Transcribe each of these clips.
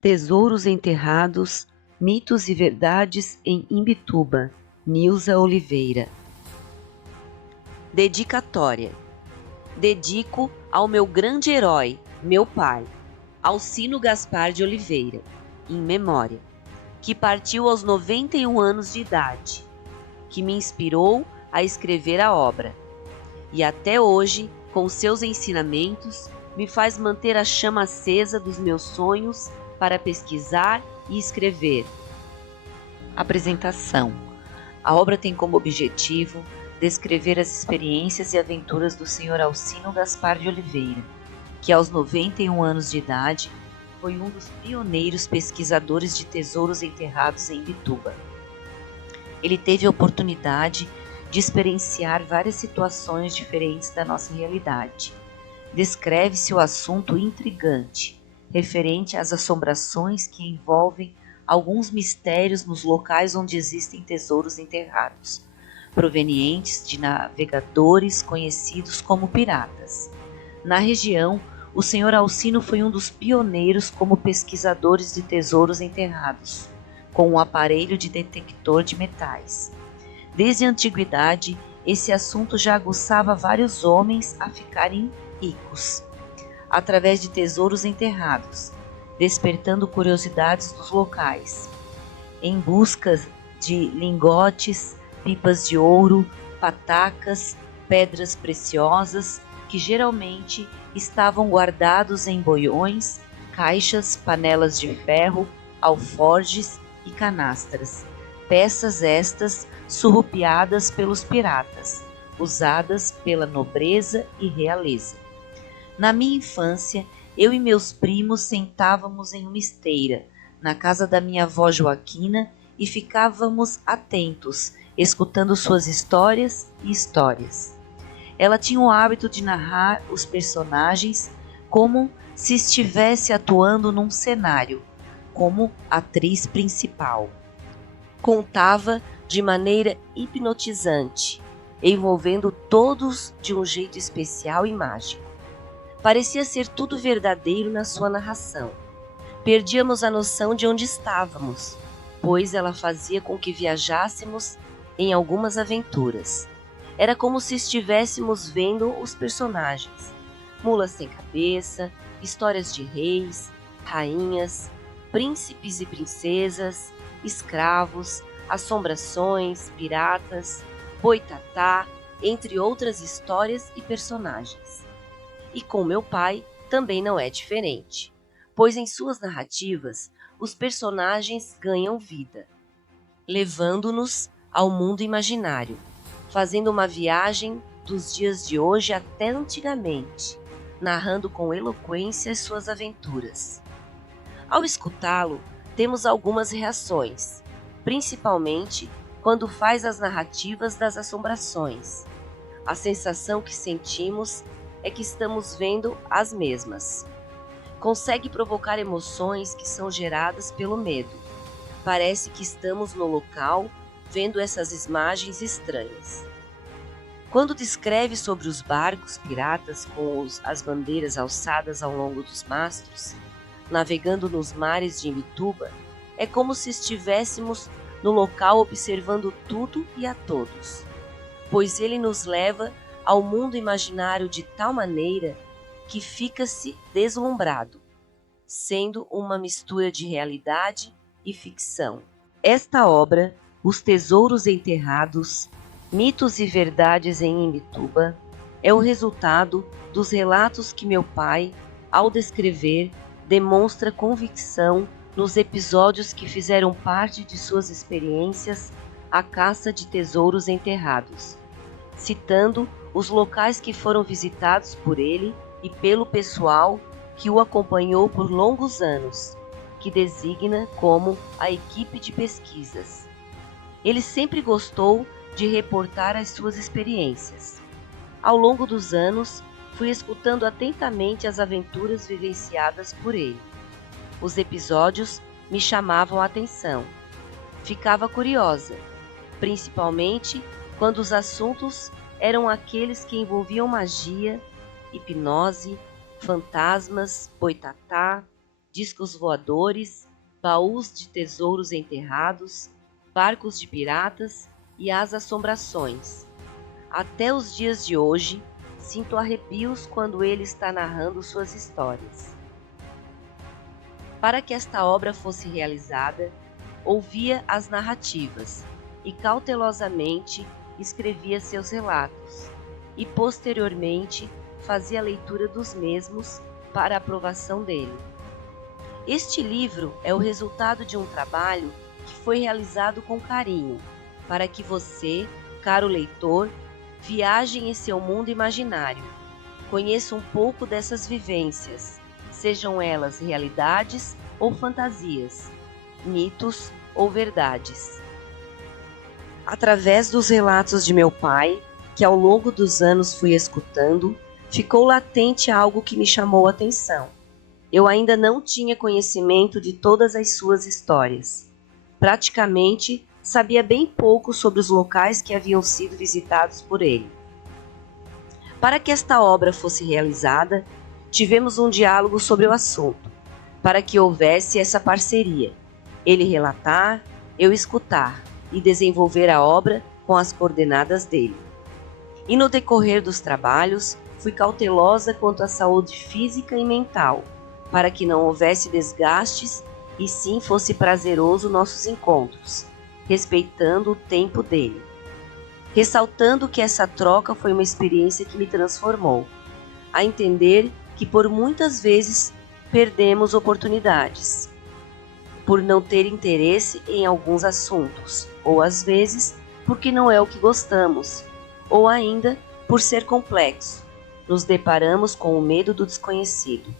Tesouros enterrados, mitos e verdades em Imbituba, Nilza Oliveira. Dedicatória. Dedico ao meu grande herói, meu pai, Alcino Gaspar de Oliveira, em memória, que partiu aos 91 anos de idade, que me inspirou a escrever a obra, e até hoje, com seus ensinamentos, me faz manter a chama acesa dos meus sonhos para pesquisar e escrever. Apresentação. A obra tem como objetivo descrever as experiências e aventuras do Sr. Alcino Gaspar de Oliveira, que aos 91 anos de idade foi um dos pioneiros pesquisadores de tesouros enterrados em Imbituba. Ele teve a oportunidade de experienciar várias situações diferentes da nossa realidade. Descreve-se o assunto intrigante, referente às assombrações que envolvem alguns mistérios nos locais onde existem tesouros enterrados, provenientes de navegadores conhecidos como piratas. Na região, o Sr. Alcino foi um dos pioneiros como pesquisadores de tesouros enterrados, com um aparelho de detector de metais. Desde a antiguidade, esse assunto já aguçava vários homens a ficarem ricos, através de tesouros enterrados, despertando curiosidades dos locais, em busca de lingotes, pipas de ouro, patacas, pedras preciosas, que geralmente estavam guardados em boiões, caixas, panelas de ferro, alforjes e canastras, peças estas surrupiadas pelos piratas, usadas pela nobreza e realeza. Na minha infância, eu e meus primos sentávamos em uma esteira, na casa da minha avó Joaquina, e ficávamos atentos, escutando suas histórias e histórias. Ela tinha o hábito de narrar os personagens como se estivesse atuando num cenário, como atriz principal. Contava de maneira hipnotizante, envolvendo todos de um jeito especial e mágico. Parecia ser tudo verdadeiro na sua narração. Perdíamos a noção de onde estávamos, pois ela fazia com que viajássemos em algumas aventuras. Era como se estivéssemos vendo os personagens: mulas sem cabeça, histórias de reis, rainhas, príncipes e princesas, escravos, assombrações, piratas, boitatá, entre outras histórias e personagens. E com meu pai também não é diferente, pois em suas narrativas os personagens ganham vida, levando-nos ao mundo imaginário, fazendo uma viagem dos dias de hoje até antigamente, narrando com eloquência as suas aventuras. Ao escutá-lo, temos algumas reações, principalmente quando faz as narrativas das assombrações. A sensação que sentimos é que estamos vendo as mesmas. Consegue provocar emoções que são geradas pelo medo. Parece que estamos no local vendo essas imagens estranhas. Quando descreve sobre os barcos piratas com as bandeiras alçadas ao longo dos mastros, navegando nos mares de Imbituba, é como se estivéssemos no local observando tudo e a todos, pois ele nos leva ao mundo imaginário de tal maneira que fica-se deslumbrado, sendo uma mistura de realidade e ficção. Esta obra, Os Tesouros Enterrados, Mitos e Verdades em Imbituba, é o resultado dos relatos que meu pai, ao descrever, demonstra convicção nos episódios que fizeram parte de suas experiências à caça de tesouros enterrados, citando os locais que foram visitados por ele e pelo pessoal que o acompanhou por longos anos, que designa como a equipe de pesquisas. Ele sempre gostou de reportar as suas experiências. Ao longo dos anos, fui escutando atentamente as aventuras vivenciadas por ele. Os episódios me chamavam a atenção. Ficava curiosa, principalmente quando os assuntos eram aqueles que envolviam magia, hipnose, fantasmas, boitatá, discos voadores, baús de tesouros enterrados, barcos de piratas e as assombrações. Até os dias de hoje, sinto arrepios quando ele está narrando suas histórias. Para que esta obra fosse realizada, ouvia as narrativas e cautelosamente escrevia seus relatos, e posteriormente fazia a leitura dos mesmos para a aprovação dele. Este livro é o resultado de um trabalho que foi realizado com carinho, para que você, caro leitor, viaje em seu mundo imaginário, conheça um pouco dessas vivências, sejam elas realidades ou fantasias, mitos ou verdades. Através dos relatos de meu pai, que ao longo dos anos fui escutando, ficou latente algo que me chamou a atenção. Eu ainda não tinha conhecimento de todas as suas histórias. Praticamente, sabia bem pouco sobre os locais que haviam sido visitados por ele. Para que esta obra fosse realizada, tivemos um diálogo sobre o assunto, para que houvesse essa parceria, ele relatar, eu escutar e desenvolver a obra com as coordenadas dele. E no decorrer dos trabalhos, fui cautelosa quanto à saúde física e mental, para que não houvesse desgastes e sim fosse prazeroso nossos encontros, respeitando o tempo dele. Ressaltando que essa troca foi uma experiência que me transformou, a entender que por muitas vezes perdemos oportunidades, por não ter interesse em alguns assuntos, ou às vezes porque não é o que gostamos, ou ainda por ser complexo, nos deparamos com o medo do desconhecido.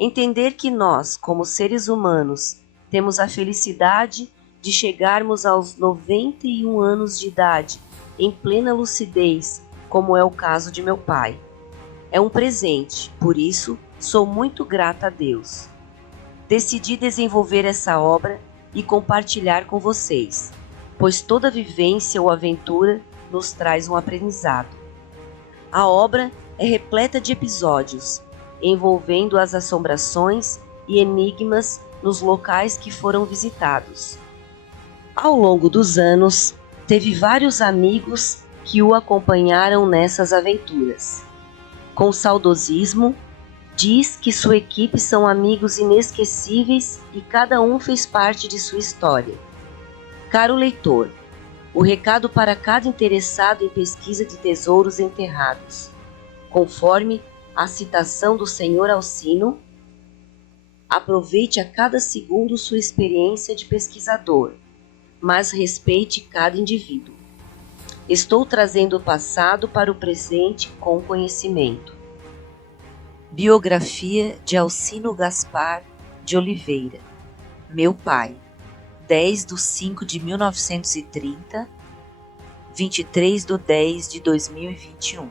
Entender que nós, como seres humanos, temos a felicidade de chegarmos aos 91 anos de idade em plena lucidez, como é o caso de meu pai. É um presente, por isso sou muito grata a Deus. Decidi desenvolver essa obra e compartilhar com vocês, pois toda vivência ou aventura nos traz um aprendizado. A obra é repleta de episódios, envolvendo as assombrações e enigmas nos locais que foram visitados. Ao longo dos anos, teve vários amigos que o acompanharam nessas aventuras. Com saudosismo, diz que sua equipe são amigos inesquecíveis e cada um fez parte de sua história. Caro leitor, o recado para cada interessado em pesquisa de tesouros enterrados. Conforme a citação do Sr. Alcino, aproveite a cada segundo sua experiência de pesquisador, mas respeite cada indivíduo. Estou trazendo o passado para o presente com conhecimento. Biografia de Alcino Gaspar de Oliveira. Meu pai. 10/5/1930, 23/10/2021.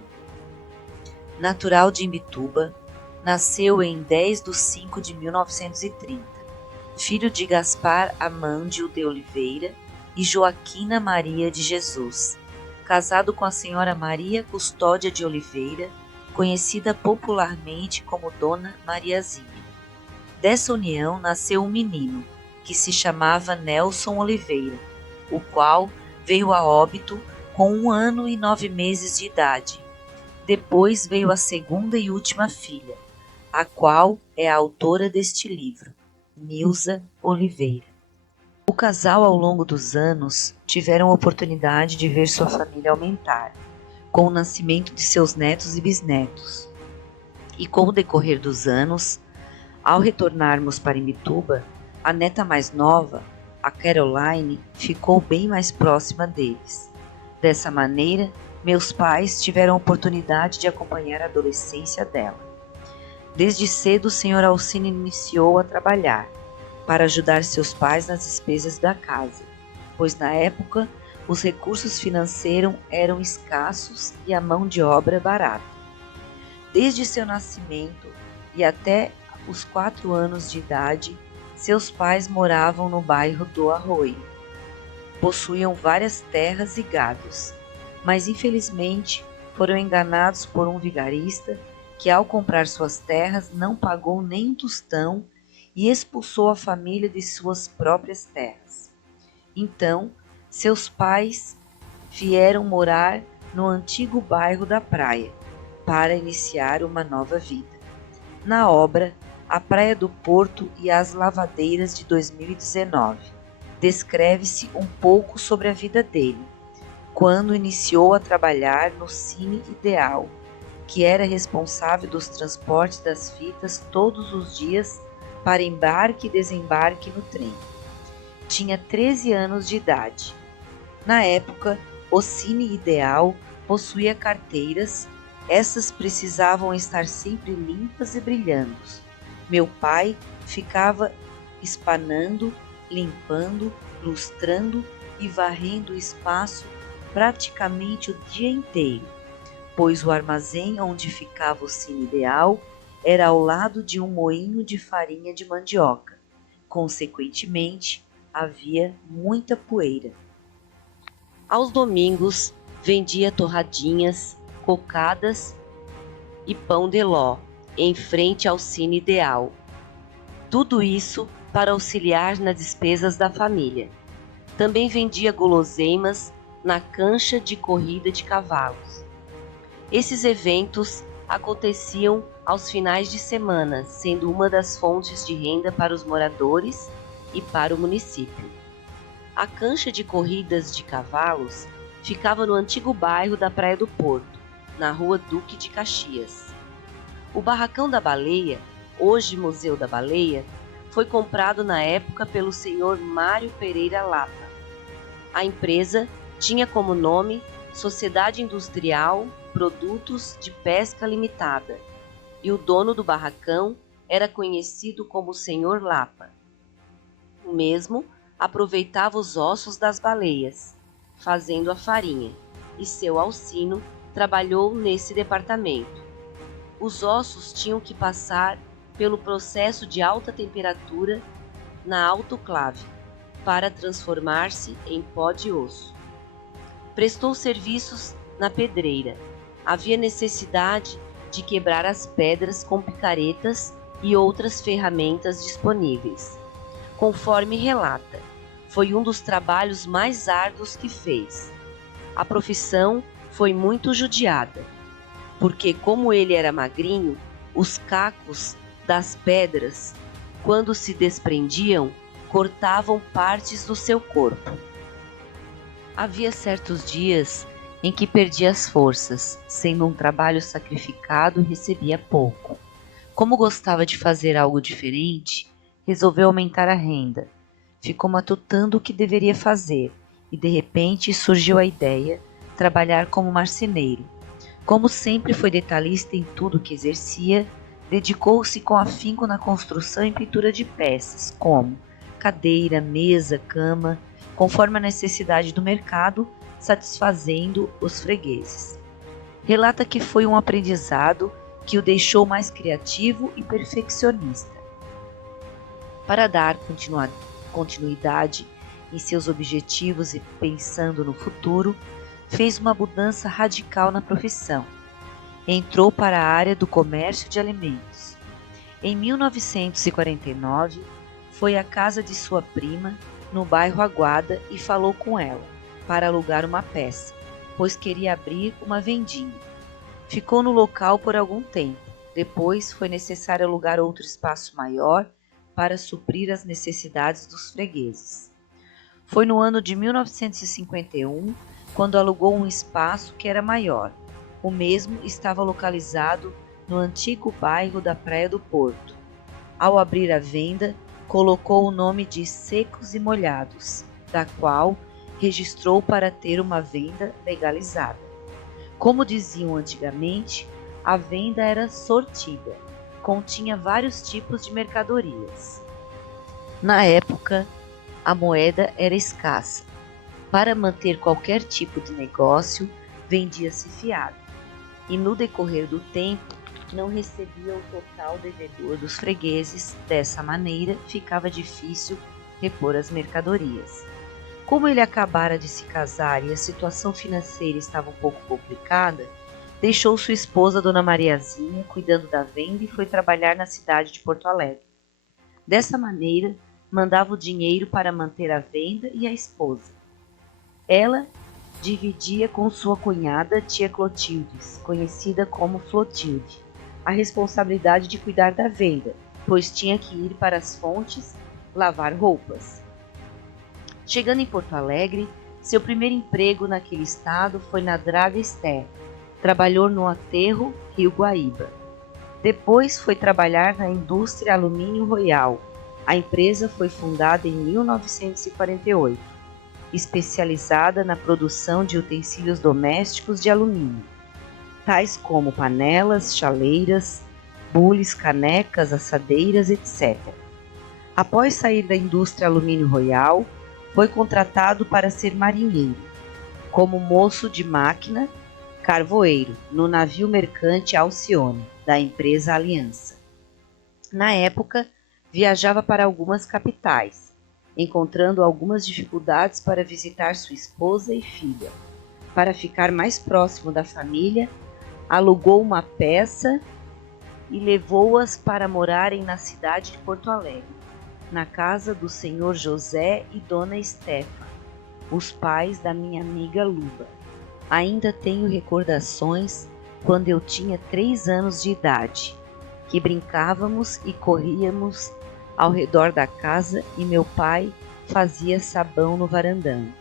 Natural de Imbituba, nasceu em 10/5/1930. Filho de Gaspar Amândio de Oliveira e Joaquina Maria de Jesus. Casado com a senhora Maria Custódia de Oliveira, conhecida popularmente como Dona Mariazinha. Dessa união nasceu um menino, que se chamava Nelson Oliveira, o qual veio a óbito com 1 ano e 9 meses de idade. Depois veio a segunda e última filha, a qual é a autora deste livro, Nilza Oliveira. O casal, ao longo dos anos, tiveram a oportunidade de ver sua família aumentar, com o nascimento de seus netos e bisnetos. E com o decorrer dos anos, ao retornarmos para Imbituba, a neta mais nova, a Caroline, ficou bem mais próxima deles. Dessa maneira, meus pais tiveram a oportunidade de acompanhar a adolescência dela. Desde cedo, o Sr. Alcino iniciou a trabalhar, para ajudar seus pais nas despesas da casa, pois na época os recursos financeiros eram escassos e a mão de obra barata. Desde seu nascimento e até os 4 anos de idade, seus pais moravam no bairro do Arroio. Possuíam várias terras e gados, mas infelizmente foram enganados por um vigarista que, ao comprar suas terras, não pagou nem um tostão e expulsou a família de suas próprias terras. Então, seus pais vieram morar no antigo bairro da Praia para iniciar uma nova vida. Na obra A Praia do Porto e as Lavadeiras de 2019, descreve-se um pouco sobre a vida dele, quando iniciou a trabalhar no Cine Ideal, que era responsável dos transportes das fitas todos os dias para embarque e desembarque no trem. Tinha 13 anos de idade. Na época, o Cine Ideal possuía carteiras, essas precisavam estar sempre limpas e brilhando. Meu pai ficava espanando, limpando, lustrando e varrendo o espaço praticamente o dia inteiro, pois o armazém onde ficava o Cine Ideal era ao lado de um moinho de farinha de mandioca. Consequentemente, havia muita poeira. Aos domingos, vendia torradinhas, cocadas e pão de ló, em frente ao Cine Ideal. Tudo isso para auxiliar nas despesas da família. Também vendia guloseimas na cancha de corrida de cavalos. Esses eventos aconteciam aos finais de semana, sendo uma das fontes de renda para os moradores e para o município. A cancha de corridas de cavalos ficava no antigo bairro da Praia do Porto, na rua Duque de Caxias. O Barracão da Baleia, hoje Museu da Baleia, foi comprado na época pelo senhor Mário Pereira Lapa. A empresa tinha como nome Sociedade Industrial Produtos de Pesca Limitada, e o dono do barracão era conhecido como Senhor Lapa. O mesmo aproveitava os ossos das baleias, fazendo a farinha, e seu Alcino trabalhou nesse departamento. Os ossos tinham que passar pelo processo de alta temperatura na autoclave para transformar-se em pó de osso. Prestou serviços na pedreira. Havia necessidade de quebrar as pedras com picaretas e outras ferramentas disponíveis. Conforme relata, foi um dos trabalhos mais árduos que fez. A profissão foi muito judiada, porque como ele era magrinho, os cacos das pedras, quando se desprendiam, cortavam partes do seu corpo. Havia certos dias em que perdia as forças, sendo um trabalho sacrificado e recebia pouco. Como gostava de fazer algo diferente, resolveu aumentar a renda. Ficou matutando o que deveria fazer e de repente surgiu a ideia de trabalhar como marceneiro. Como sempre foi detalhista em tudo que exercia, dedicou-se com afinco na construção e pintura de peças, como cadeira, mesa, cama, conforme a necessidade do mercado, satisfazendo os fregueses. Relata que foi um aprendizado que o deixou mais criativo e perfeccionista. Para dar continuidade em seus objetivos e pensando no futuro, fez uma mudança radical na profissão. Entrou para a área do comércio de alimentos. Em 1949, foi à casa de sua prima, no bairro Aguada, e falou com ela para alugar uma peça, pois queria abrir uma vendinha. Ficou no local por algum tempo. Depois foi necessário alugar outro espaço maior para suprir as necessidades dos fregueses. Foi no ano de 1951 quando alugou um espaço que era maior. O mesmo estava localizado no antigo bairro da Praia do Porto. Ao abrir a venda, colocou o nome de Secos e Molhados, da qual registrou para ter uma venda legalizada. Como diziam antigamente, a venda era sortida, continha vários tipos de mercadorias. Na época, a moeda era escassa. Para manter qualquer tipo de negócio, vendia-se fiado, e no decorrer do tempo não recebia o total devedor dos fregueses. Dessa maneira, ficava difícil repor as mercadorias. Como ele acabara de se casar e a situação financeira estava um pouco complicada, deixou sua esposa, Dona Mariazinha, cuidando da venda e foi trabalhar na cidade de Porto Alegre. Dessa maneira, mandava o dinheiro para manter a venda e a esposa. Ela dividia com sua cunhada, tia Clotildes, conhecida como Flotilde, a responsabilidade de cuidar da venda, pois tinha que ir para as fontes lavar roupas. Chegando em Porto Alegre, seu primeiro emprego naquele estado foi na Draga Esther. Trabalhou no aterro Rio Guaíba. Depois foi trabalhar na indústria Alumínio Royal. A empresa foi fundada em 1948, especializada na produção de utensílios domésticos de alumínio, tais como panelas, chaleiras, bules, canecas, assadeiras, etc. Após sair da indústria Alumínio Royal, foi contratado para ser marinheiro, como moço de máquina, carvoeiro, no navio mercante Alcione, da empresa Aliança. Na época, viajava para algumas capitais, encontrando algumas dificuldades para visitar sua esposa e filha. Para ficar mais próximo da família, alugou uma peça e levou-as para morarem na cidade de Porto Alegre, na casa do senhor José e dona Estefa, os pais da minha amiga Luba. Ainda tenho recordações quando eu tinha 3 anos de idade, que brincávamos e corríamos ao redor da casa e meu pai fazia sabão no varandão.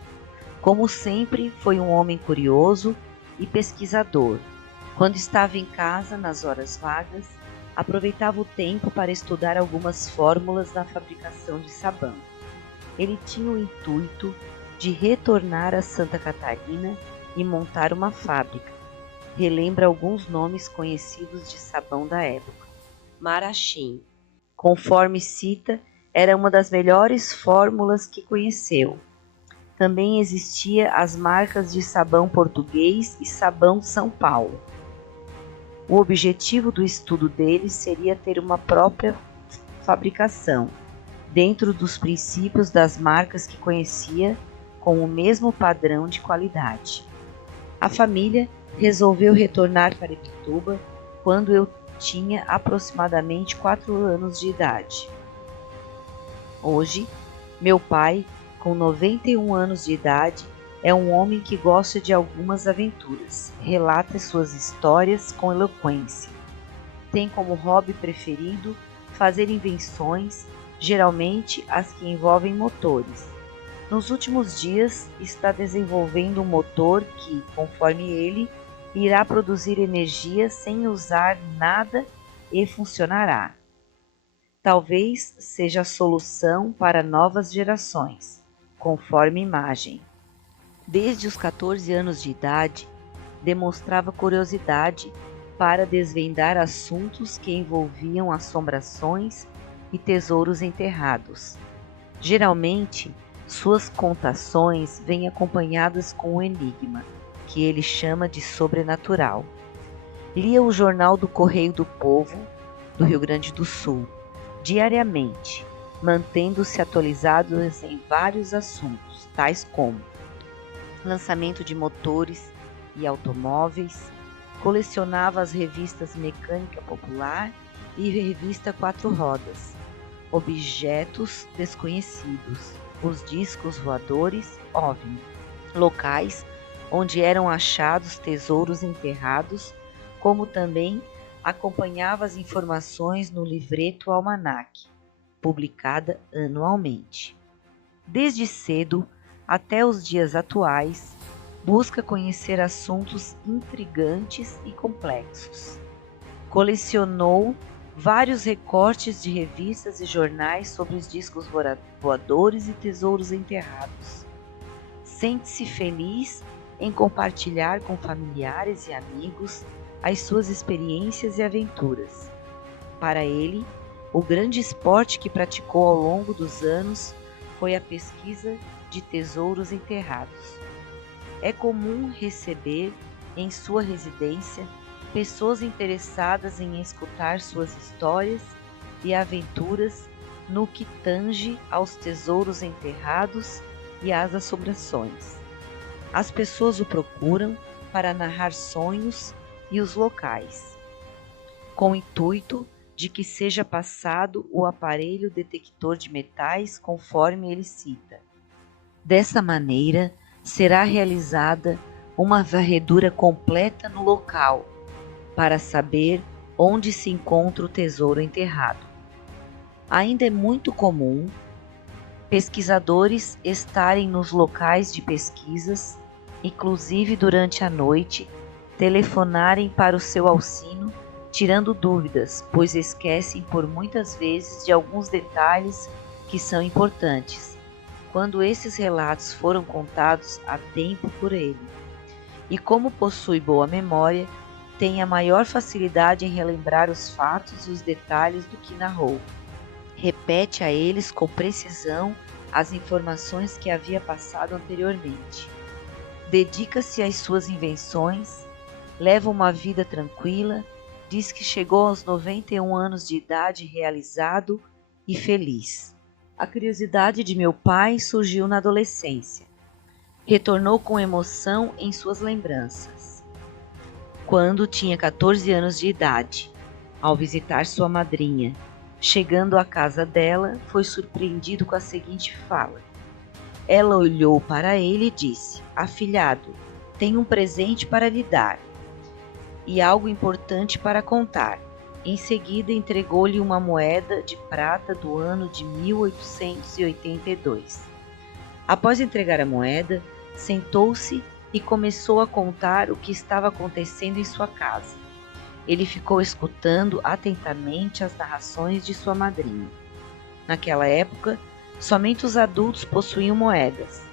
Como sempre, foi um homem curioso e pesquisador. Quando estava em casa, nas horas vagas, aproveitava o tempo para estudar algumas fórmulas da fabricação de sabão. Ele tinha o intuito de retornar a Santa Catarina e montar uma fábrica. Relembra alguns nomes conhecidos de sabão da época. Marachim, conforme cita, era uma das melhores fórmulas que conheceu. Também existia as marcas de sabão português e sabão São Paulo. O objetivo do estudo dele seria ter uma própria fabricação, dentro dos princípios das marcas que conhecia, com o mesmo padrão de qualidade. A família resolveu retornar para Imbituba quando eu tinha aproximadamente 4 anos de idade. Hoje, meu pai, com 91 anos de idade, é um homem que gosta de algumas aventuras, relata suas histórias com eloquência. Tem como hobby preferido fazer invenções, geralmente as que envolvem motores. Nos últimos dias, está desenvolvendo um motor que, conforme ele, irá produzir energia sem usar nada e funcionará. Talvez seja a solução para novas gerações, conforme imagem. Desde os 14 anos de idade, demonstrava curiosidade para desvendar assuntos que envolviam assombrações e tesouros enterrados. Geralmente, suas contações vêm acompanhadas com um enigma, que ele chama de sobrenatural. Lia o jornal do Correio do Povo, do Rio Grande do Sul, diariamente, mantendo-se atualizado em vários assuntos, tais como lançamento de motores e automóveis, colecionava as revistas Mecânica Popular e Revista Quatro Rodas, objetos desconhecidos, os discos voadores OVNI, locais onde eram achados tesouros enterrados, como também acompanhava as informações no livreto Almanaque, publicada anualmente. Desde cedo até os dias atuais, busca conhecer assuntos intrigantes e complexos. Colecionou vários recortes de revistas e jornais sobre os discos voadores e tesouros enterrados. Sente-se feliz em compartilhar com familiares e amigos as suas experiências e aventuras. Para ele, o grande esporte que praticou ao longo dos anos foi a pesquisa de tesouros enterrados. É comum receber em sua residência pessoas interessadas em escutar suas histórias e aventuras no que tange aos tesouros enterrados e às assombrações. As pessoas o procuram para narrar sonhos e os locais, com o intuito de que seja passado o aparelho detector de metais conforme ele cita. Dessa maneira, será realizada uma varredura completa no local, para saber onde se encontra o tesouro enterrado. Ainda é muito comum pesquisadores estarem nos locais de pesquisas, inclusive durante a noite, telefonarem para o seu Alcino, tirando dúvidas, pois esquecem por muitas vezes de alguns detalhes que são importantes, quando esses relatos foram contados há tempo por ele. E como possui boa memória, tem a maior facilidade em relembrar os fatos e os detalhes do que narrou. Repete a eles com precisão as informações que havia passado anteriormente. Dedica-se às suas invenções, leva uma vida tranquila, diz que chegou aos 91 anos de idade realizado e feliz. A curiosidade de meu pai surgiu na adolescência. Retornou com emoção em suas lembranças. Quando tinha 14 anos de idade, ao visitar sua madrinha, chegando à casa dela, foi surpreendido com a seguinte fala. Ela olhou para ele e disse: Afilhado, tenho um presente para lhe dar e algo importante para contar. Em seguida, entregou-lhe uma moeda de prata do ano de 1882. Após entregar a moeda, sentou-se e começou a contar o que estava acontecendo em sua casa. Ele ficou escutando atentamente as narrações de sua madrinha. Naquela época, somente os adultos possuíam moedas.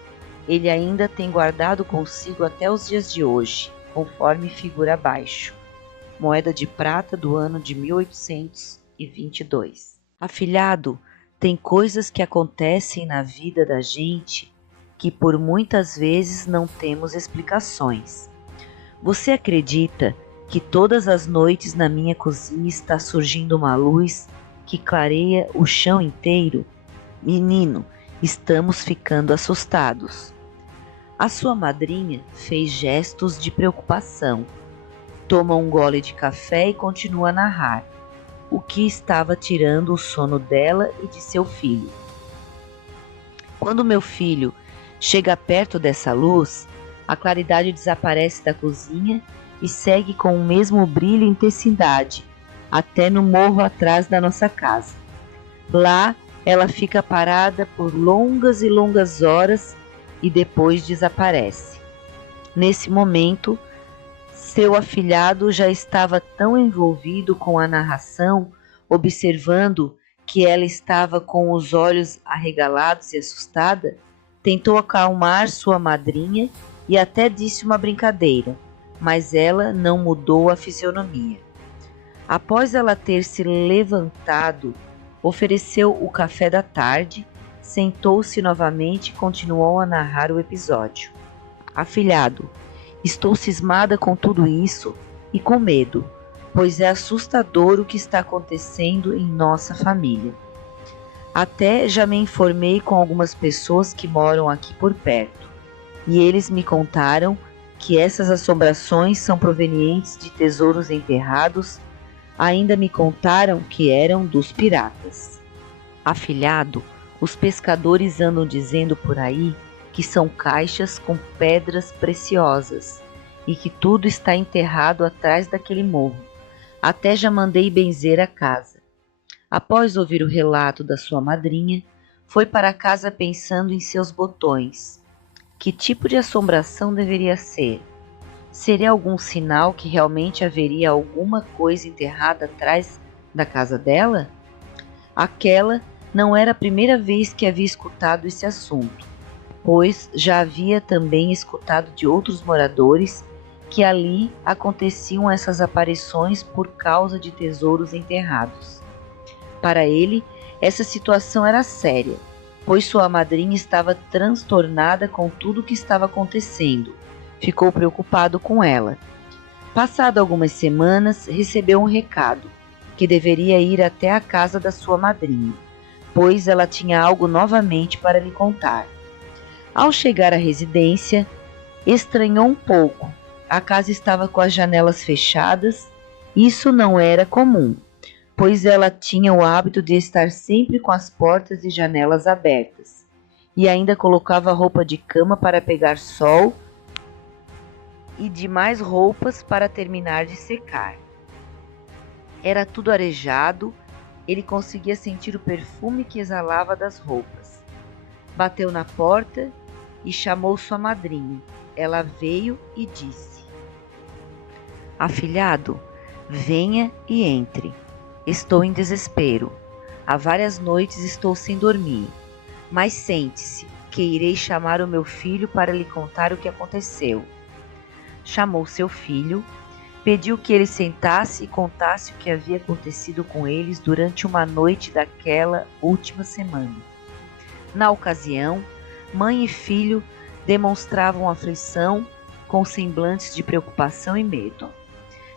Ele ainda tem guardado consigo até os dias de hoje, conforme figura abaixo. Moeda de prata do ano de 1822. Afilhado, tem coisas que acontecem na vida da gente que por muitas vezes não temos explicações. Você acredita que todas as noites na minha cozinha está surgindo uma luz que clareia o chão inteiro? Menino, estamos ficando assustados. A sua madrinha fez gestos de preocupação. Toma um gole de café e continua a narrar, o que estava tirando o sono dela e de seu filho. Quando meu filho chega perto dessa luz, a claridade desaparece da cozinha e segue com o mesmo brilho e intensidade, até no morro atrás da nossa casa. Lá, ela fica parada por longas e longas horas e depois desaparece. Nesse momento, seu afilhado já estava tão envolvido com a narração, observando que ela estava com os olhos arregalados e assustada, tentou acalmar sua madrinha e até disse uma brincadeira, mas ela não mudou a fisionomia. Após ela ter se levantado, ofereceu o café da tarde, sentou-se novamente e continuou a narrar o episódio. Afilhado, estou cismada com tudo isso e com medo, pois é assustador o que está acontecendo em nossa família. Até já me informei com algumas pessoas que moram aqui por perto, e eles me contaram que essas assombrações são provenientes de tesouros enterrados. Ainda me contaram que eram dos piratas. Afilhado, os pescadores andam dizendo por aí que são caixas com pedras preciosas e que tudo está enterrado atrás daquele morro. Até já mandei benzer a casa. Após ouvir o relato da sua madrinha, foi para casa pensando em seus botões. Que tipo de assombração deveria ser? Seria algum sinal que realmente haveria alguma coisa enterrada atrás da casa dela? Aquela não era a primeira vez que havia escutado esse assunto, pois já havia também escutado de outros moradores que ali aconteciam essas aparições por causa de tesouros enterrados. Para ele, essa situação era séria, pois sua madrinha estava transtornada com tudo o que estava acontecendo. Ficou preocupado com ela. Passado algumas semanas, recebeu um recado, que deveria ir até a casa da sua madrinha, pois ela tinha algo novamente para lhe contar. Ao chegar à residência, estranhou um pouco. A casa estava com as janelas fechadas. Isso não era comum, pois ela tinha o hábito de estar sempre com as portas e janelas abertas, e ainda colocava roupa de cama para pegar sol e demais roupas para terminar de secar. Era tudo arejado, ele conseguia sentir o perfume que exalava das roupas. Bateu na porta e chamou sua madrinha. Ela veio e disse: "Afilhado, venha e entre. Estou em desespero. Há várias noites estou sem dormir. Mas sente-se, que irei chamar o meu filho para lhe contar o que aconteceu." Chamou seu filho, pediu que ele sentasse e contasse o que havia acontecido com eles durante uma noite daquela última semana. Na ocasião, mãe e filho demonstravam aflição com semblantes de preocupação e medo.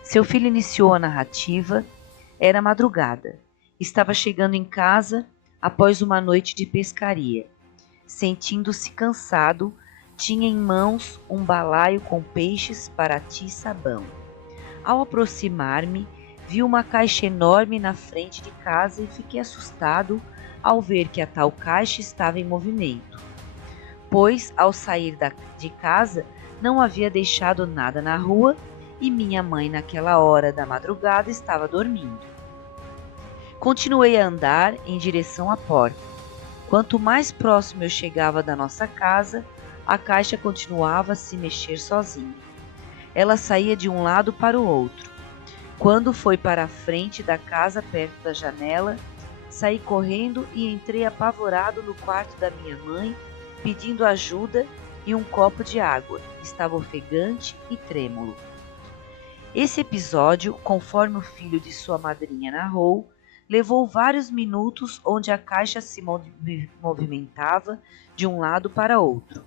Seu filho iniciou a narrativa. Era madrugada. Estava chegando em casa após uma noite de pescaria. Sentindo-se cansado, tinha em mãos um balaio com peixes, parati e sabão. Ao aproximar-me, vi uma caixa enorme na frente de casa e fiquei assustado ao ver que a tal caixa estava em movimento, pois ao sair de casa não havia deixado nada na rua e minha mãe naquela hora da madrugada estava dormindo. Continuei a andar em direção à porta. Quanto mais próximo eu chegava da nossa casa, a caixa continuava a se mexer sozinha. Ela saía de um lado para o outro. Quando foi para a frente da casa, perto da janela, saí correndo e entrei apavorado no quarto da minha mãe, pedindo ajuda e um copo de água. Estava ofegante e trêmulo. Esse episódio, conforme o filho de sua madrinha narrou, levou vários minutos, onde a caixa se movimentava de um lado para outro.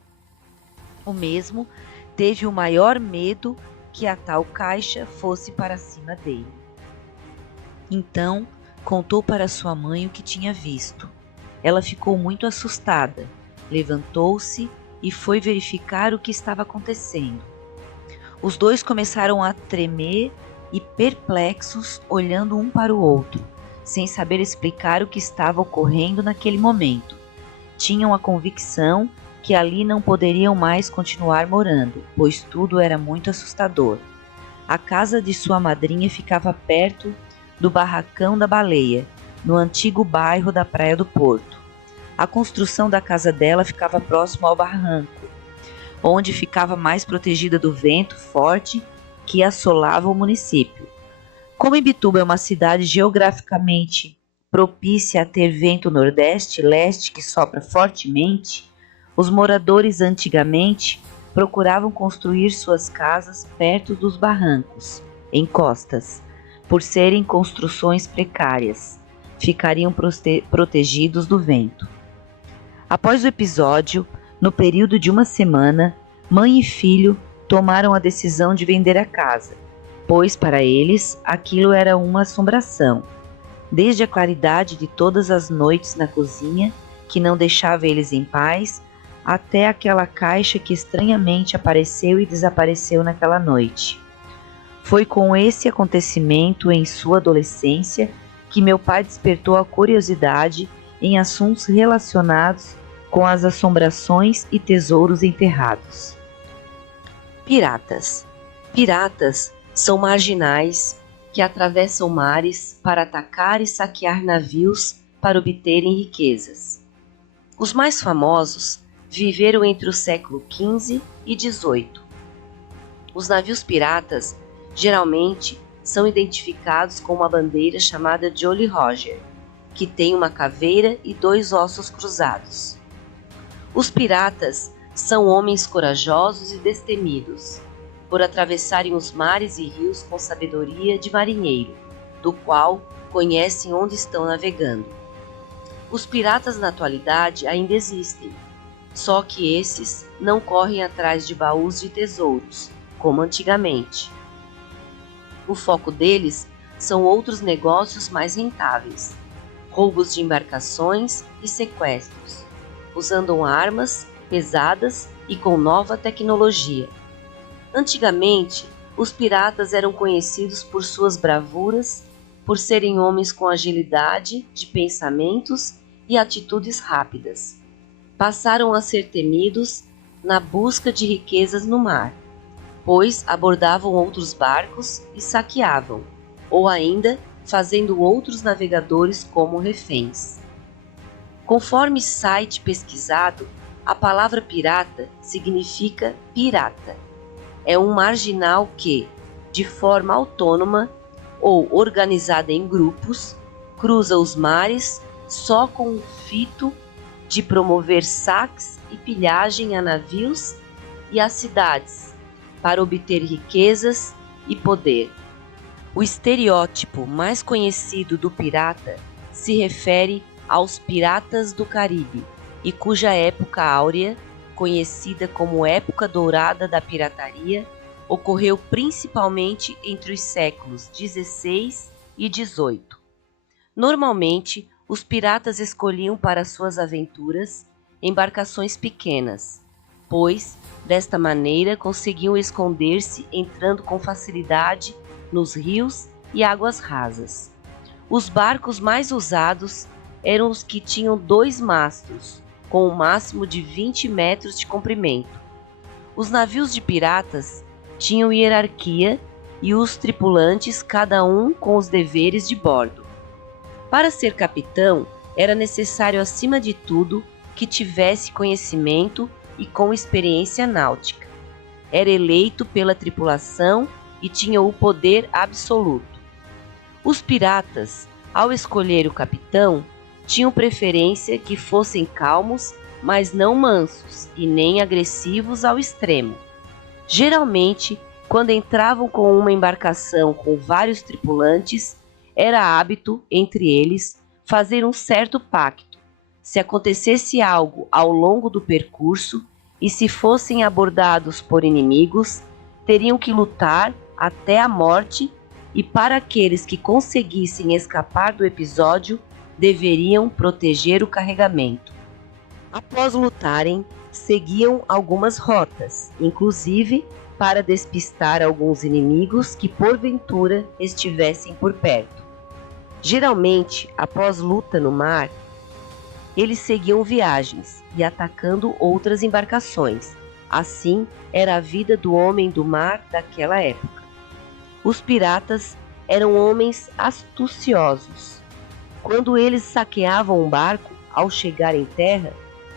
O mesmo teve o maior medo que a tal caixa fosse para cima dele. Então, contou para sua mãe o que tinha visto. Ela ficou muito assustada, levantou-se e foi verificar o que estava acontecendo. Os dois começaram a tremer e perplexos, olhando um para o outro, sem saber explicar o que estava ocorrendo naquele momento. Tinham a convicção que ali não poderiam mais continuar morando, pois tudo era muito assustador. A casa de sua madrinha ficava perto do Barracão da Baleia, no antigo bairro da Praia do Porto. A construção da casa dela ficava próximo ao barranco, onde ficava mais protegida do vento forte que assolava o município. Como Imbituba é uma cidade geograficamente propícia a ter vento nordeste-leste que sopra fortemente, os moradores antigamente procuravam construir suas casas perto dos barrancos, em costas. Por serem construções precárias, ficariam protegidos do vento. Após o episódio, no período de uma semana, mãe e filho tomaram a decisão de vender a casa, pois para eles aquilo era uma assombração. Desde a claridade de todas as noites na cozinha, que não deixava eles em paz, até aquela caixa que estranhamente apareceu e desapareceu naquela noite. Foi com esse acontecimento em sua adolescência que meu pai despertou a curiosidade em assuntos relacionados com as assombrações e tesouros enterrados. Piratas. Piratas são marginais que atravessam mares para atacar e saquear navios para obterem riquezas. Os mais famosos viveram entre o século XV e XVIII. Os navios piratas geralmente são identificados com uma bandeira chamada Jolly Roger, que tem uma caveira e 2 ossos cruzados. Os piratas são homens corajosos e destemidos, por atravessarem os mares e rios com sabedoria de marinheiro, do qual conhecem onde estão navegando. Os piratas na atualidade ainda existem, só que esses não correm atrás de baús de tesouros, como antigamente. O foco deles são outros negócios mais rentáveis, roubos de embarcações e sequestros, usando armas pesadas e com nova tecnologia. Antigamente, os piratas eram conhecidos por suas bravuras por serem homens com agilidade de pensamentos e atitudes rápidas. Passaram a ser temidos na busca de riquezas no mar, pois abordavam outros barcos e saqueavam, ou ainda fazendo outros navegadores como reféns. Conforme site pesquisado, a palavra pirata significa pirata. É um marginal que, de forma autônoma ou organizada em grupos, cruza os mares só com o fito de promover saques e pilhagem a navios e a cidades, para obter riquezas e poder. O estereótipo mais conhecido do pirata se refere aos piratas do Caribe, e cuja época áurea, conhecida como época dourada da pirataria, ocorreu principalmente entre os séculos XVI e XVIII. Normalmente, os piratas escolhiam para suas aventuras embarcações pequenas, pois, desta maneira, conseguiam esconder-se entrando com facilidade nos rios e águas rasas. Os barcos mais usados eram os que tinham 2 mastros, com um máximo de 20 metros de comprimento. Os navios de piratas tinham hierarquia e os tripulantes, cada um com os deveres de bordo. Para ser capitão, era necessário, acima de tudo, que tivesse conhecimento e com experiência náutica. Era eleito pela tripulação e tinha o poder absoluto. Os piratas, ao escolher o capitão, tinham preferência que fossem calmos, mas não mansos e nem agressivos ao extremo. Geralmente, quando entravam com uma embarcação com vários tripulantes, era hábito, entre eles, fazer um certo pacto. Se acontecesse algo ao longo do percurso e se fossem abordados por inimigos, teriam que lutar até a morte, e para aqueles que conseguissem escapar do episódio, deveriam proteger o carregamento. Após lutarem, seguiam algumas rotas, inclusive para despistar alguns inimigos que porventura estivessem por perto. Geralmente, após luta no mar, eles seguiam viagens e atacando outras embarcações. Assim era a vida do homem do mar daquela época. Os piratas eram homens astuciosos. Quando eles saqueavam um barco, ao chegar em terra,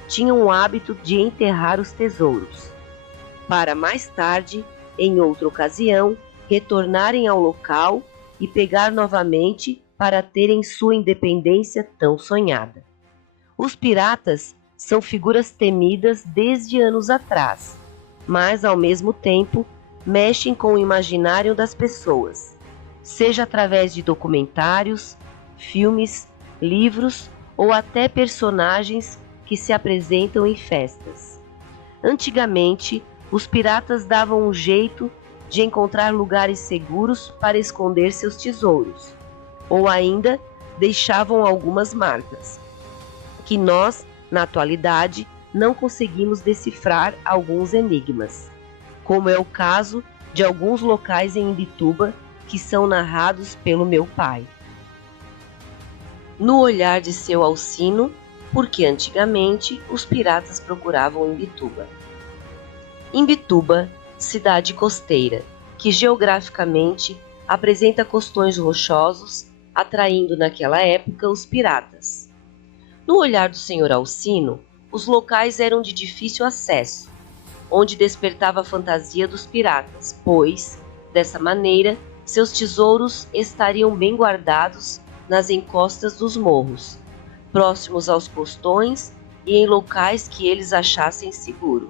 tinham o hábito de enterrar os tesouros, para mais tarde, em outra ocasião, retornarem ao local e pegar novamente para terem sua independência tão sonhada. Os piratas são figuras temidas desde anos atrás, mas ao mesmo tempo mexem com o imaginário das pessoas, seja através de documentários, filmes, livros ou até personagens que se apresentam em festas. Antigamente, os piratas davam um jeito de encontrar lugares seguros para esconder seus tesouros, ou ainda deixavam algumas marcas, que nós, na atualidade, não conseguimos decifrar alguns enigmas, como é o caso de alguns locais em Imbituba que são narrados pelo meu pai. No olhar de seu Alcino, porque antigamente os piratas procuravam Imbituba. Imbituba, cidade costeira, que geograficamente apresenta costões rochosos, atraindo naquela época os piratas. No olhar do senhor Alcino, os locais eram de difícil acesso, onde despertava a fantasia dos piratas, pois, dessa maneira, seus tesouros estariam bem guardados nas encostas dos morros, próximos aos postões e em locais que eles achassem seguro.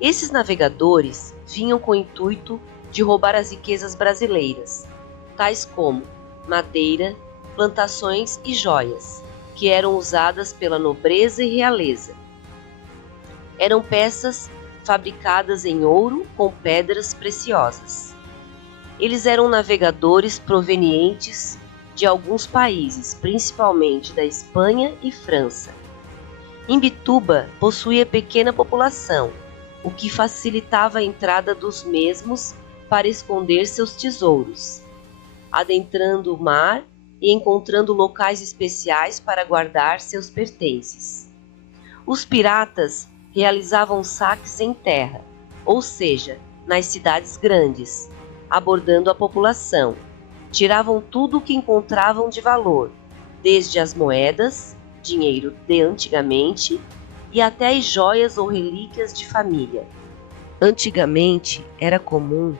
Esses navegadores vinham com o intuito de roubar as riquezas brasileiras, tais como madeira, plantações e joias, que eram usadas pela nobreza e realeza. Eram peças fabricadas em ouro com pedras preciosas. Eles eram navegadores provenientes de alguns países, principalmente da Espanha e França. Imbituba possuía pequena população, o que facilitava a entrada dos mesmos para esconder seus tesouros. adentrando o mar e encontrando locais especiais para guardar seus pertences. Os piratas realizavam saques em terra, ou seja, nas cidades grandes, abordando a população. Tiravam tudo o que encontravam de valor, desde as moedas, dinheiro de antigamente, e até as joias ou relíquias de família. Antigamente era comum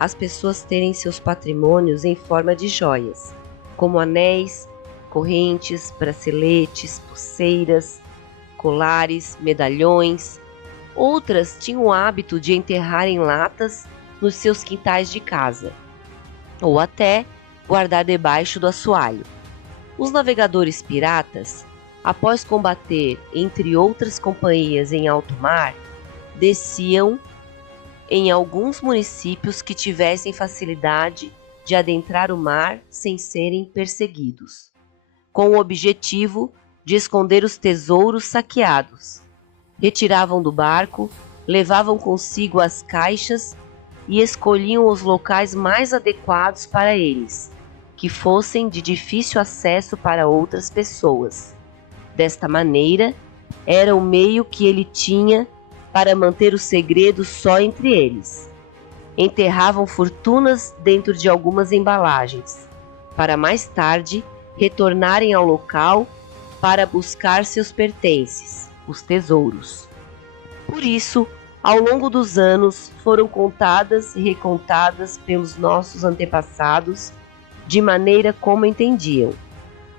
as pessoas terem seus patrimônios em forma de joias, como anéis, correntes, braceletes, pulseiras, colares, medalhões. Outras tinham o hábito de enterrar em latas nos seus quintais de casa, ou até guardar debaixo do assoalho. Os navegadores piratas, após combater entre outras companhias em alto mar, desciam em alguns municípios que tivessem facilidade de adentrar o mar sem serem perseguidos, com o objetivo de esconder os tesouros saqueados. Retiravam do barco, levavam consigo as caixas e escolhiam os locais mais adequados para eles, que fossem de difícil acesso para outras pessoas. Desta maneira, era o meio que ele tinha para manter o segredo só entre eles. Enterravam fortunas dentro de algumas embalagens, para mais tarde retornarem ao local para buscar seus pertences, os tesouros. Por isso, ao longo dos anos, foram contadas e recontadas pelos nossos antepassados de maneira como entendiam.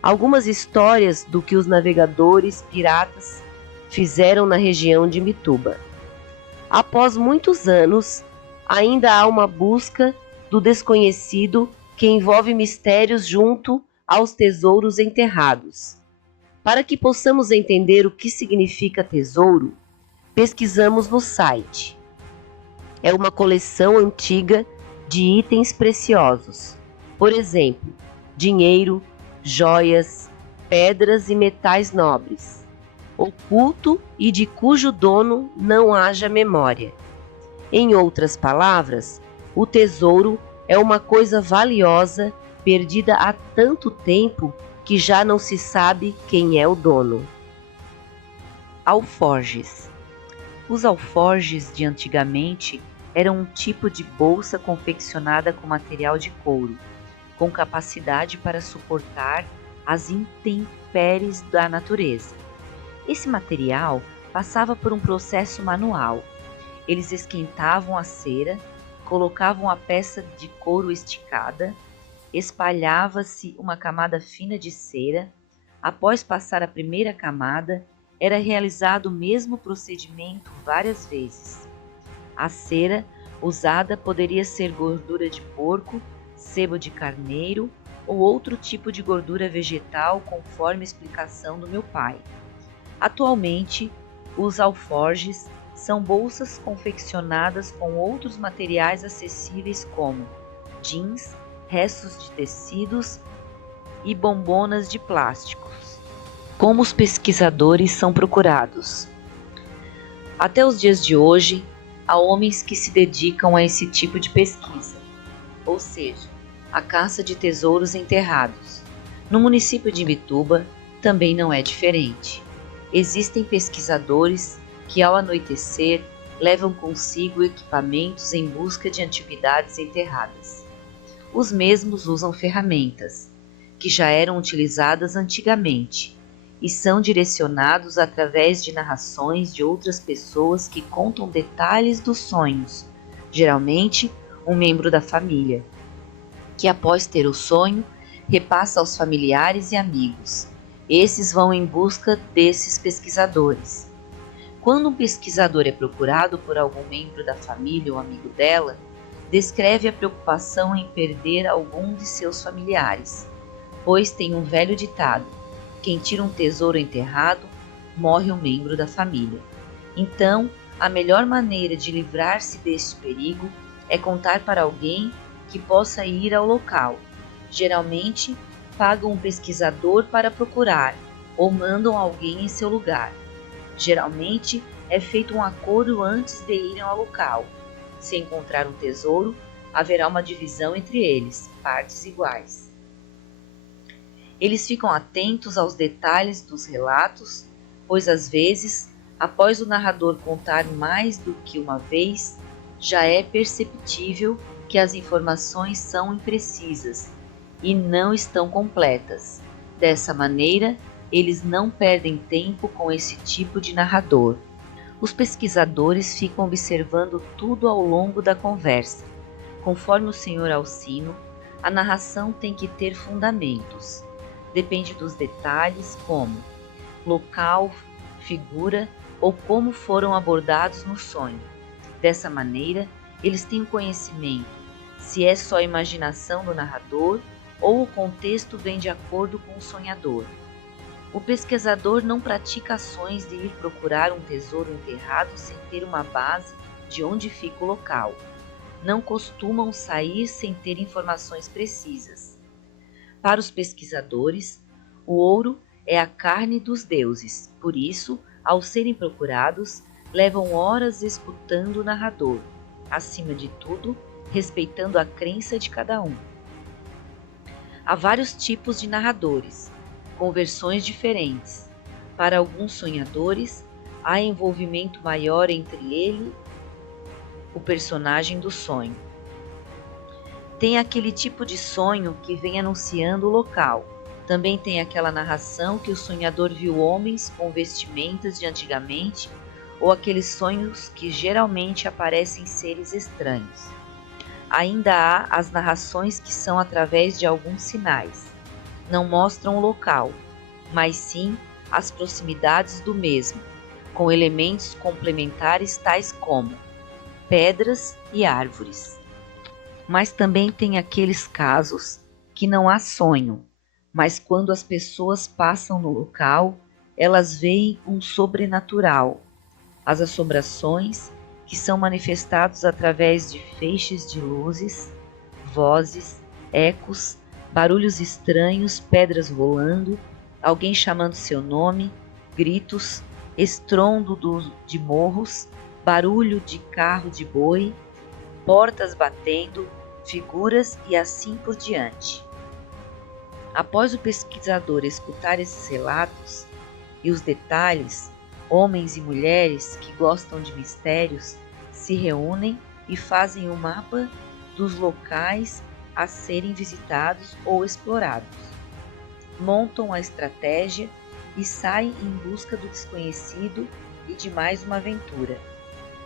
Algumas histórias do que os navegadores piratas fizeram na região de Mituba. Após muitos anos, ainda há uma busca do desconhecido que envolve mistérios junto aos tesouros enterrados. Para que possamos entender o que significa tesouro, pesquisamos no site. É uma coleção antiga de itens preciosos, por exemplo, dinheiro, joias, pedras e metais nobres, oculto e de cujo dono não haja memória. Em outras palavras, o tesouro é uma coisa valiosa perdida há tanto tempo que já não se sabe quem é o dono. Alforjes. Os alforjes de antigamente eram um tipo de bolsa confeccionada com material de couro, com capacidade para suportar as intempéries da natureza. Esse material passava por um processo manual. Eles esquentavam a cera, colocavam a peça de couro esticada, espalhava-se uma camada fina de cera. Após passar a primeira camada, era realizado o mesmo procedimento várias vezes. A cera usada poderia ser gordura de porco, sebo de carneiro ou outro tipo de gordura vegetal, conforme a explicação do meu pai. Atualmente, os alforjes são bolsas confeccionadas com outros materiais acessíveis como jeans, restos de tecidos e bombonas de plásticos. Como os pesquisadores são procurados? Até os dias de hoje, há homens que se dedicam a esse tipo de pesquisa, ou seja, a caça de tesouros enterrados. No município de Mituba também não é diferente. Existem pesquisadores que, ao anoitecer, levam consigo equipamentos em busca de antiguidades enterradas. Os mesmos usam ferramentas, que já eram utilizadas antigamente, e são direcionados através de narrações de outras pessoas que contam detalhes dos sonhos, geralmente um membro da família, que após ter o sonho, repassa aos familiares e amigos. Esses vão em busca desses pesquisadores. Quando um pesquisador é procurado por algum membro da família ou amigo dela, descreve a preocupação em perder algum de seus familiares, pois tem um velho ditado: quem tira um tesouro enterrado, morre um membro da família. Então, a melhor maneira de livrar-se deste perigo é contar para alguém que possa ir ao local. Geralmente, pagam um pesquisador para procurar ou mandam alguém em seu lugar. Geralmente, é feito um acordo antes de irem ao local. Se encontrar um tesouro, haverá uma divisão entre eles, partes iguais. Eles ficam atentos aos detalhes dos relatos, pois às vezes, após o narrador contar mais do que uma vez, já é perceptível que as informações são imprecisas e não estão completas. Dessa maneira, eles não perdem tempo com esse tipo de narrador. Os pesquisadores ficam observando tudo ao longo da conversa. Conforme o Sr. Alcino, a narração tem que ter fundamentos. Depende dos detalhes como local, figura ou como foram abordados no sonho. Dessa maneira, eles têm o conhecimento se é só a imaginação do narrador ou o contexto vem de acordo com o sonhador. O pesquisador não pratica ações de ir procurar um tesouro enterrado sem ter uma base de onde fica o local. Não costumam sair sem ter informações precisas. Para os pesquisadores, o ouro é a carne dos deuses, por isso, ao serem procurados, levam horas escutando o narrador, acima de tudo, respeitando a crença de cada um. Há vários tipos de narradores, com versões diferentes. Para alguns sonhadores, há envolvimento maior entre ele e o personagem do sonho. Tem aquele tipo de sonho que vem anunciando o local. Também tem aquela narração que o sonhador viu homens com vestimentas de antigamente, ou aqueles sonhos que geralmente aparecem seres estranhos. Ainda há as narrações que são através de alguns sinais. Não mostram o local, mas sim as proximidades do mesmo, com elementos complementares tais como pedras e árvores. Mas também tem aqueles casos que não há sonho, mas quando as pessoas passam no local, elas veem um sobrenatural. As assombrações, que são manifestados através de feixes de luzes, vozes, ecos, barulhos estranhos, pedras rolando, alguém chamando seu nome, gritos, estrondo de morros, barulho de carro de boi, portas batendo, figuras e assim por diante. Após o pesquisador escutar esses relatos e os detalhes, homens e mulheres que gostam de mistérios se reúnem e fazem um mapa dos locais a serem visitados ou explorados. Montam a estratégia e saem em busca do desconhecido e de mais uma aventura.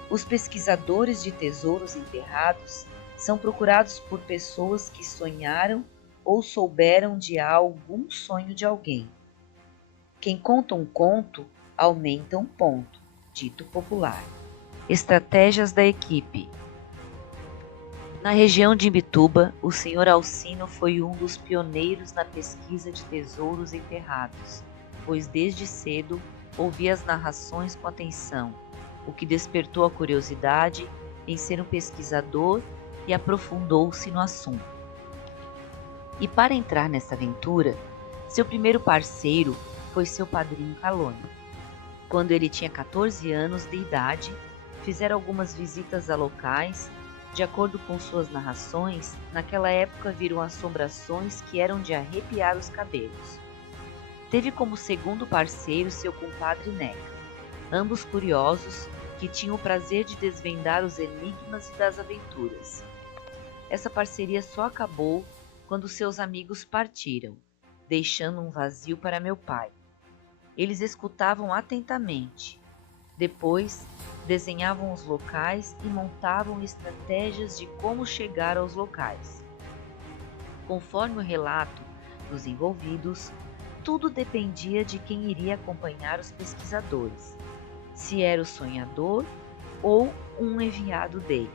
Os pesquisadores de tesouros enterrados são procurados por pessoas que sonharam ou souberam de algum sonho de alguém. Quem conta um conto aumenta um ponto, dito popular. Estratégias da equipe. Na região de Imbituba, o Sr. Alcino foi um dos pioneiros na pesquisa de tesouros enterrados, pois desde cedo ouvia as narrações com atenção, o que despertou a curiosidade em ser um pesquisador e aprofundou-se no assunto. E para entrar nessa aventura, seu primeiro parceiro foi seu padrinho Calônio. Quando ele tinha 14 anos de idade, fizeram algumas visitas a locais. De acordo com suas narrações, naquela época viram assombrações que eram de arrepiar os cabelos. Teve como segundo parceiro seu compadre Neca, ambos curiosos que tinham o prazer de desvendar os enigmas e das aventuras. Essa parceria só acabou quando seus amigos partiram, deixando um vazio para meu pai. Eles escutavam atentamente. Depois, desenhavam os locais e montavam estratégias de como chegar aos locais. Conforme o relato dos envolvidos, tudo dependia de quem iria acompanhar os pesquisadores, se era o sonhador ou um enviado dele.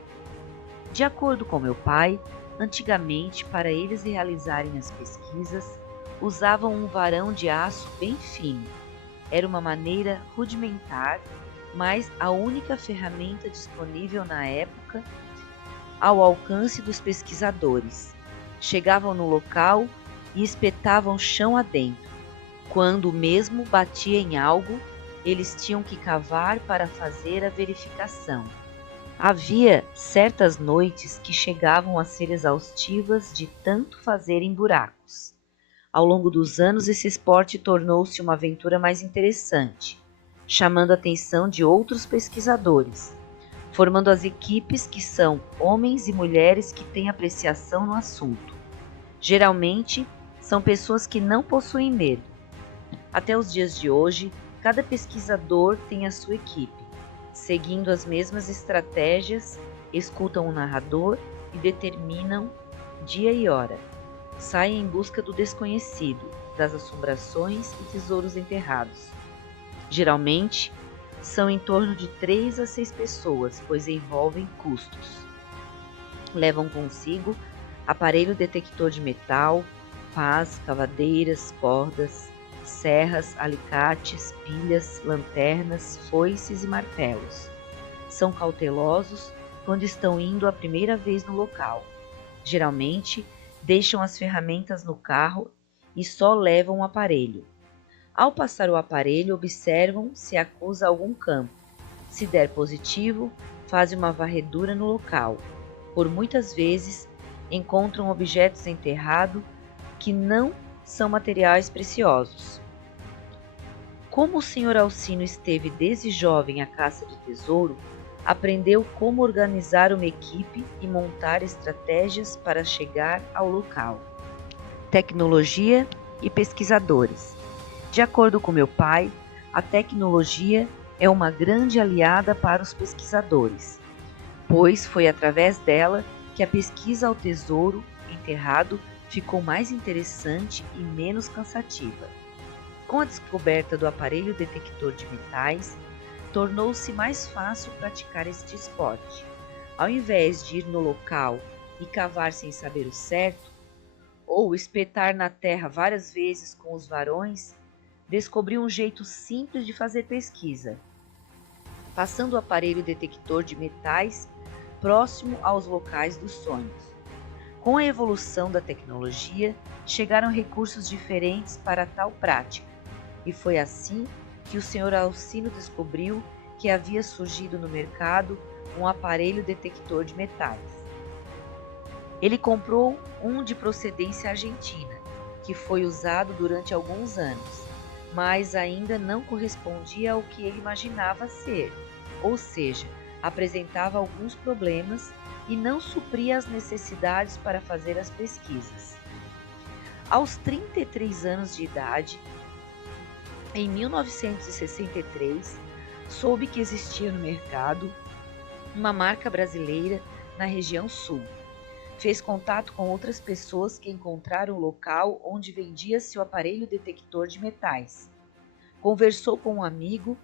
De acordo com meu pai, antigamente, para eles realizarem as pesquisas, usavam um varão de aço bem fino. Era uma maneira rudimentar, mas a única ferramenta disponível na época ao alcance dos pesquisadores. Chegavam no local e espetavam chão adentro. Quando o mesmo batia em algo, eles tinham que cavar para fazer a verificação. Havia certas noites que chegavam a ser exaustivas de tanto fazerem buracos. Ao longo dos anos, esse esporte tornou-se uma aventura mais interessante, chamando a atenção de outros pesquisadores, formando as equipes que são homens e mulheres que têm apreciação no assunto. Geralmente, são pessoas que não possuem medo. Até os dias de hoje, cada pesquisador tem a sua equipe, seguindo as mesmas estratégias, escutam o narrador e determinam dia e hora. Saem em busca do desconhecido, das assombrações e tesouros enterrados. Geralmente, são em torno de 3 a 6 pessoas, pois envolvem custos. Levam consigo aparelho detector de metal, pás, cavadeiras, cordas, serras, alicates, pilhas, lanternas, foices e martelos. São cautelosos quando estão indo a primeira vez no local. Geralmente, deixam as ferramentas no carro e só levam o aparelho. Ao passar o aparelho, observam se acusa algum campo. Se der positivo, fazem uma varredura no local. Por muitas vezes, encontram objetos enterrados que não são materiais preciosos. Como o Sr. Alcino esteve desde jovem à caça de tesouro, aprendeu como organizar uma equipe e montar estratégias para chegar ao local. Tecnologia e pesquisadores. De acordo com meu pai, a tecnologia é uma grande aliada para os pesquisadores, pois foi através dela que a pesquisa ao tesouro enterrado ficou mais interessante e menos cansativa. Com a descoberta do aparelho detector de metais, tornou-se mais fácil praticar este esporte. Ao invés de ir no local e cavar sem saber o certo, ou espetar na terra várias vezes com os varões, descobriu um jeito simples de fazer pesquisa, passando o aparelho detector de metais próximo aos locais dos sonhos. Com a evolução da tecnologia, chegaram recursos diferentes para tal prática, e foi assim que o Sr. Alcino descobriu que havia surgido no mercado um aparelho detector de metais. Ele comprou um de procedência argentina, que foi usado durante alguns anos, mas ainda não correspondia ao que ele imaginava ser, ou seja, apresentava alguns problemas e não supria as necessidades para fazer as pesquisas. Aos 33 anos de idade, em 1963, soube que existia no mercado uma marca brasileira na região sul. Fez contato com outras pessoas que encontraram o local onde vendia-se o aparelho detector de metais. Conversou com um amigo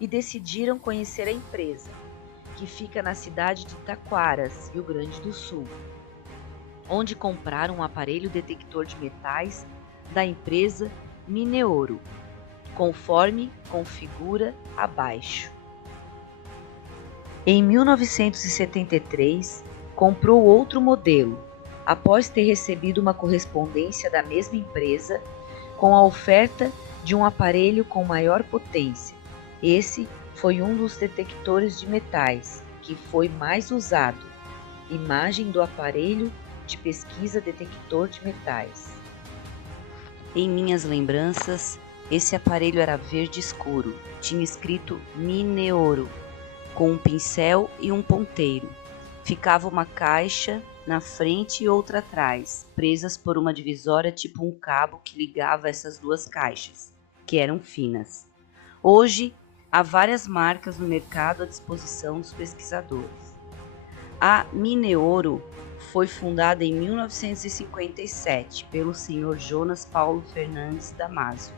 e decidiram conhecer a empresa, que fica na cidade de Taquaras, Rio Grande do Sul, onde compraram um aparelho detector de metais da empresa Mineouro, conforme configura abaixo. Em 1973, comprou outro modelo, após ter recebido uma correspondência da mesma empresa com a oferta de um aparelho com maior potência. Esse foi um dos detectores de metais que foi mais usado. Imagem do aparelho de pesquisa detector de metais. Em minhas lembranças, esse aparelho era verde escuro, tinha escrito Mineouro, com um pincel e um ponteiro. Ficava uma caixa na frente e outra atrás, presas por uma divisória tipo um cabo que ligava essas duas caixas, que eram finas. Hoje, há várias marcas no mercado à disposição dos pesquisadores. A Mineouro foi fundada em 1957 pelo Sr. Jonas Paulo Fernandes Damasio,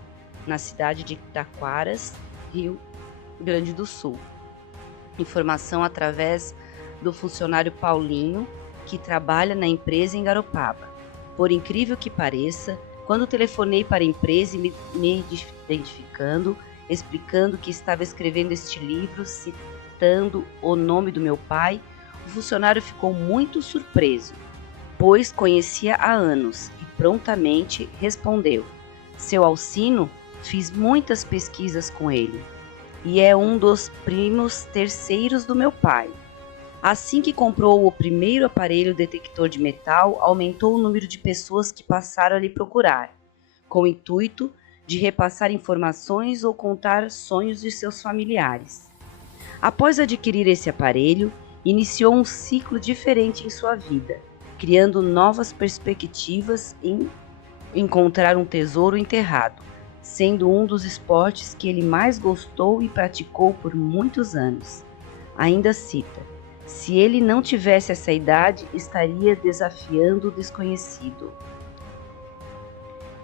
na cidade de Taquaras, Rio Grande do Sul. Informação através do funcionário Paulinho, que trabalha na empresa em Garopaba. Por incrível que pareça, quando telefonei para a empresa e me identificando, explicando que estava escrevendo este livro, citando o nome do meu pai, o funcionário ficou muito surpreso, pois conhecia há anos e prontamente respondeu: Seu Alcino, fiz muitas pesquisas com ele e é um dos primos terceiros do meu pai. Assim que comprou o primeiro aparelho detector de metal, aumentou o número de pessoas que passaram a lhe procurar, com o intuito de repassar informações ou contar sonhos de seus familiares. Após adquirir esse aparelho, iniciou um ciclo diferente em sua vida, criando novas perspectivas em encontrar um tesouro enterrado, sendo um dos esportes que ele mais gostou e praticou por muitos anos. Ainda cita: se ele não tivesse essa idade, estaria desafiando o desconhecido.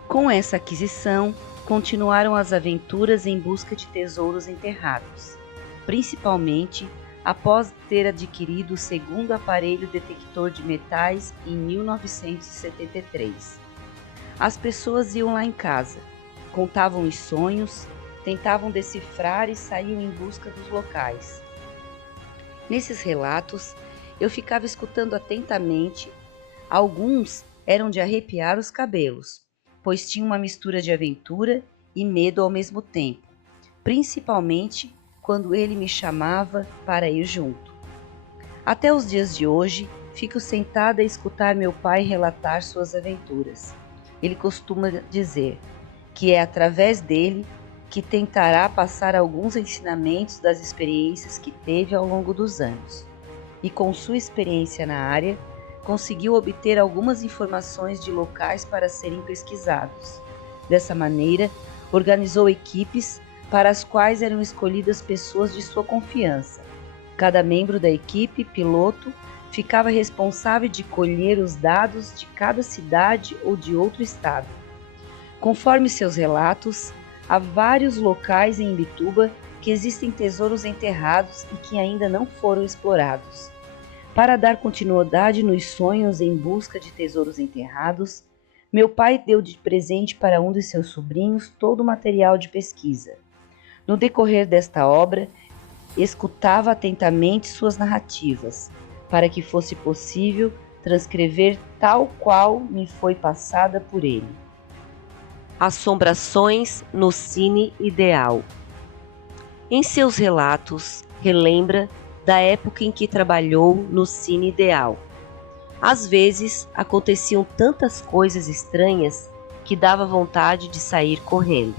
Com essa aquisição, continuaram as aventuras em busca de tesouros enterrados, principalmente após ter adquirido o segundo aparelho detector de metais em 1973. As pessoas iam lá em casa, contavam os sonhos, tentavam decifrar e saíam em busca dos locais. Nesses relatos, eu ficava escutando atentamente. Alguns eram de arrepiar os cabelos, pois tinham uma mistura de aventura e medo ao mesmo tempo, principalmente quando ele me chamava para ir junto. Até os dias de hoje, fico sentada a escutar meu pai relatar suas aventuras. Ele costuma dizer que é através dele que tentará passar alguns ensinamentos das experiências que teve ao longo dos anos. E com sua experiência na área, conseguiu obter algumas informações de locais para serem pesquisados. Dessa maneira, organizou equipes para as quais eram escolhidas pessoas de sua confiança. Cada membro da equipe, piloto, ficava responsável de colher os dados de cada cidade ou de outro estado. Conforme seus relatos, há vários locais em Imbituba que existem tesouros enterrados e que ainda não foram explorados. Para dar continuidade nos sonhos em busca de tesouros enterrados, meu pai deu de presente para um de seus sobrinhos todo o material de pesquisa. No decorrer desta obra, escutava atentamente suas narrativas, para que fosse possível transcrever tal qual me foi passada por ele. Assombrações no Cine Ideal. Em seus relatos, relembra da época em que trabalhou no Cine Ideal. Às vezes, aconteciam tantas coisas estranhas que dava vontade de sair correndo.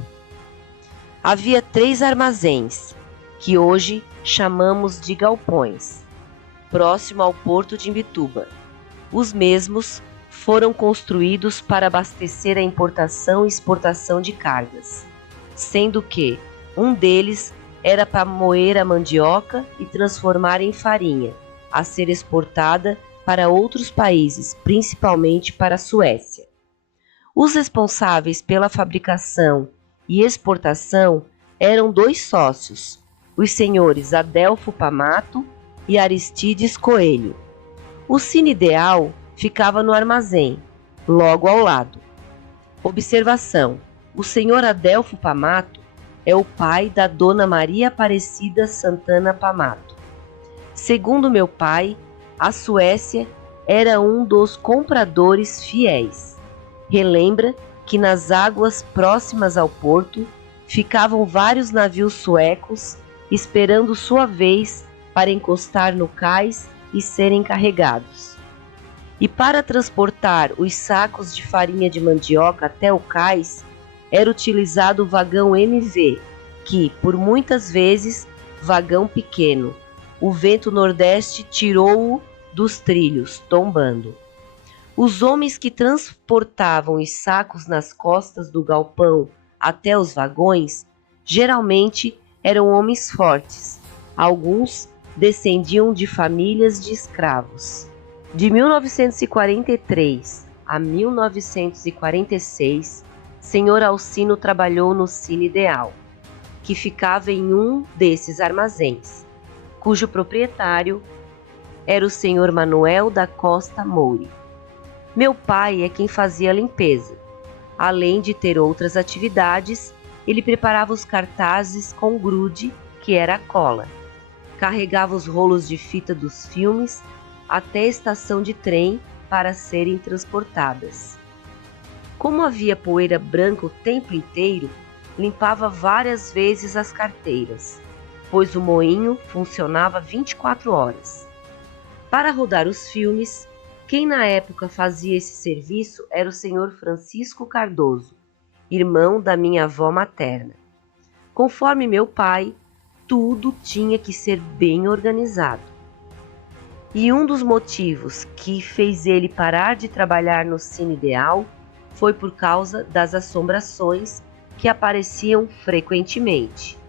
Havia 3 armazéns, que hoje chamamos de galpões, próximo ao porto de Imbituba. Os mesmos foram construídos para abastecer a importação e exportação de cargas, sendo que um deles era para moer a mandioca e transformar em farinha, a ser exportada para outros países, principalmente para a Suécia. Os responsáveis pela fabricação e exportação eram 2 sócios, os senhores Adelfo Pamato e Aristides Coelho. O Cine Ideal ficava no armazém, logo ao lado. Observação: o senhor Adelfo Pamato é o pai da dona Maria Aparecida Santana Pamato. Segundo meu pai, a Suécia era um dos compradores fiéis. Relembra que nas águas próximas ao porto ficavam vários navios suecos esperando sua vez para encostar no cais e serem carregados. E para transportar os sacos de farinha de mandioca até o cais, era utilizado o vagão MV, que, por muitas vezes, vagão pequeno. O vento nordeste tirou-o dos trilhos, tombando. Os homens que transportavam os sacos nas costas do galpão até os vagões, geralmente eram homens fortes. Alguns descendiam de famílias de escravos. De 1943 a 1946, Sr. Alcino trabalhou no Cine Ideal, que ficava em um desses armazéns, cujo proprietário era o Sr. Manuel da Costa Moure. Meu pai é quem fazia a limpeza. Além de ter outras atividades, ele preparava os cartazes com grude, que era a cola. Carregava os rolos de fita dos filmes até a estação de trem para serem transportadas. Como havia poeira branca o tempo inteiro, limpava várias vezes as carteiras, pois o moinho funcionava 24 horas. Para rodar os filmes, quem na época fazia esse serviço era o senhor Francisco Cardoso, irmão da minha avó materna. Conforme meu pai, tudo tinha que ser bem organizado. E um dos motivos que fez ele parar de trabalhar no Cine Ideal foi por causa das assombrações que apareciam frequentemente.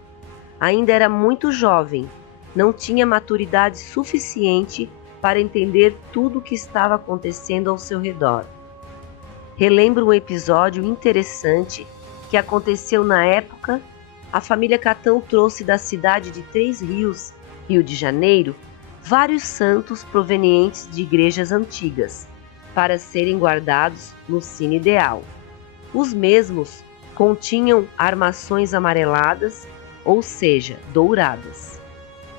Ainda era muito jovem, não tinha maturidade suficiente para entender tudo o que estava acontecendo ao seu redor. Relembro um episódio interessante que aconteceu na época. A família Catão trouxe da cidade de Três Rios, Rio de Janeiro, vários santos provenientes de igrejas antigas, para serem guardados no Cine Ideal. Os mesmos continham armações amareladas, ou seja, douradas.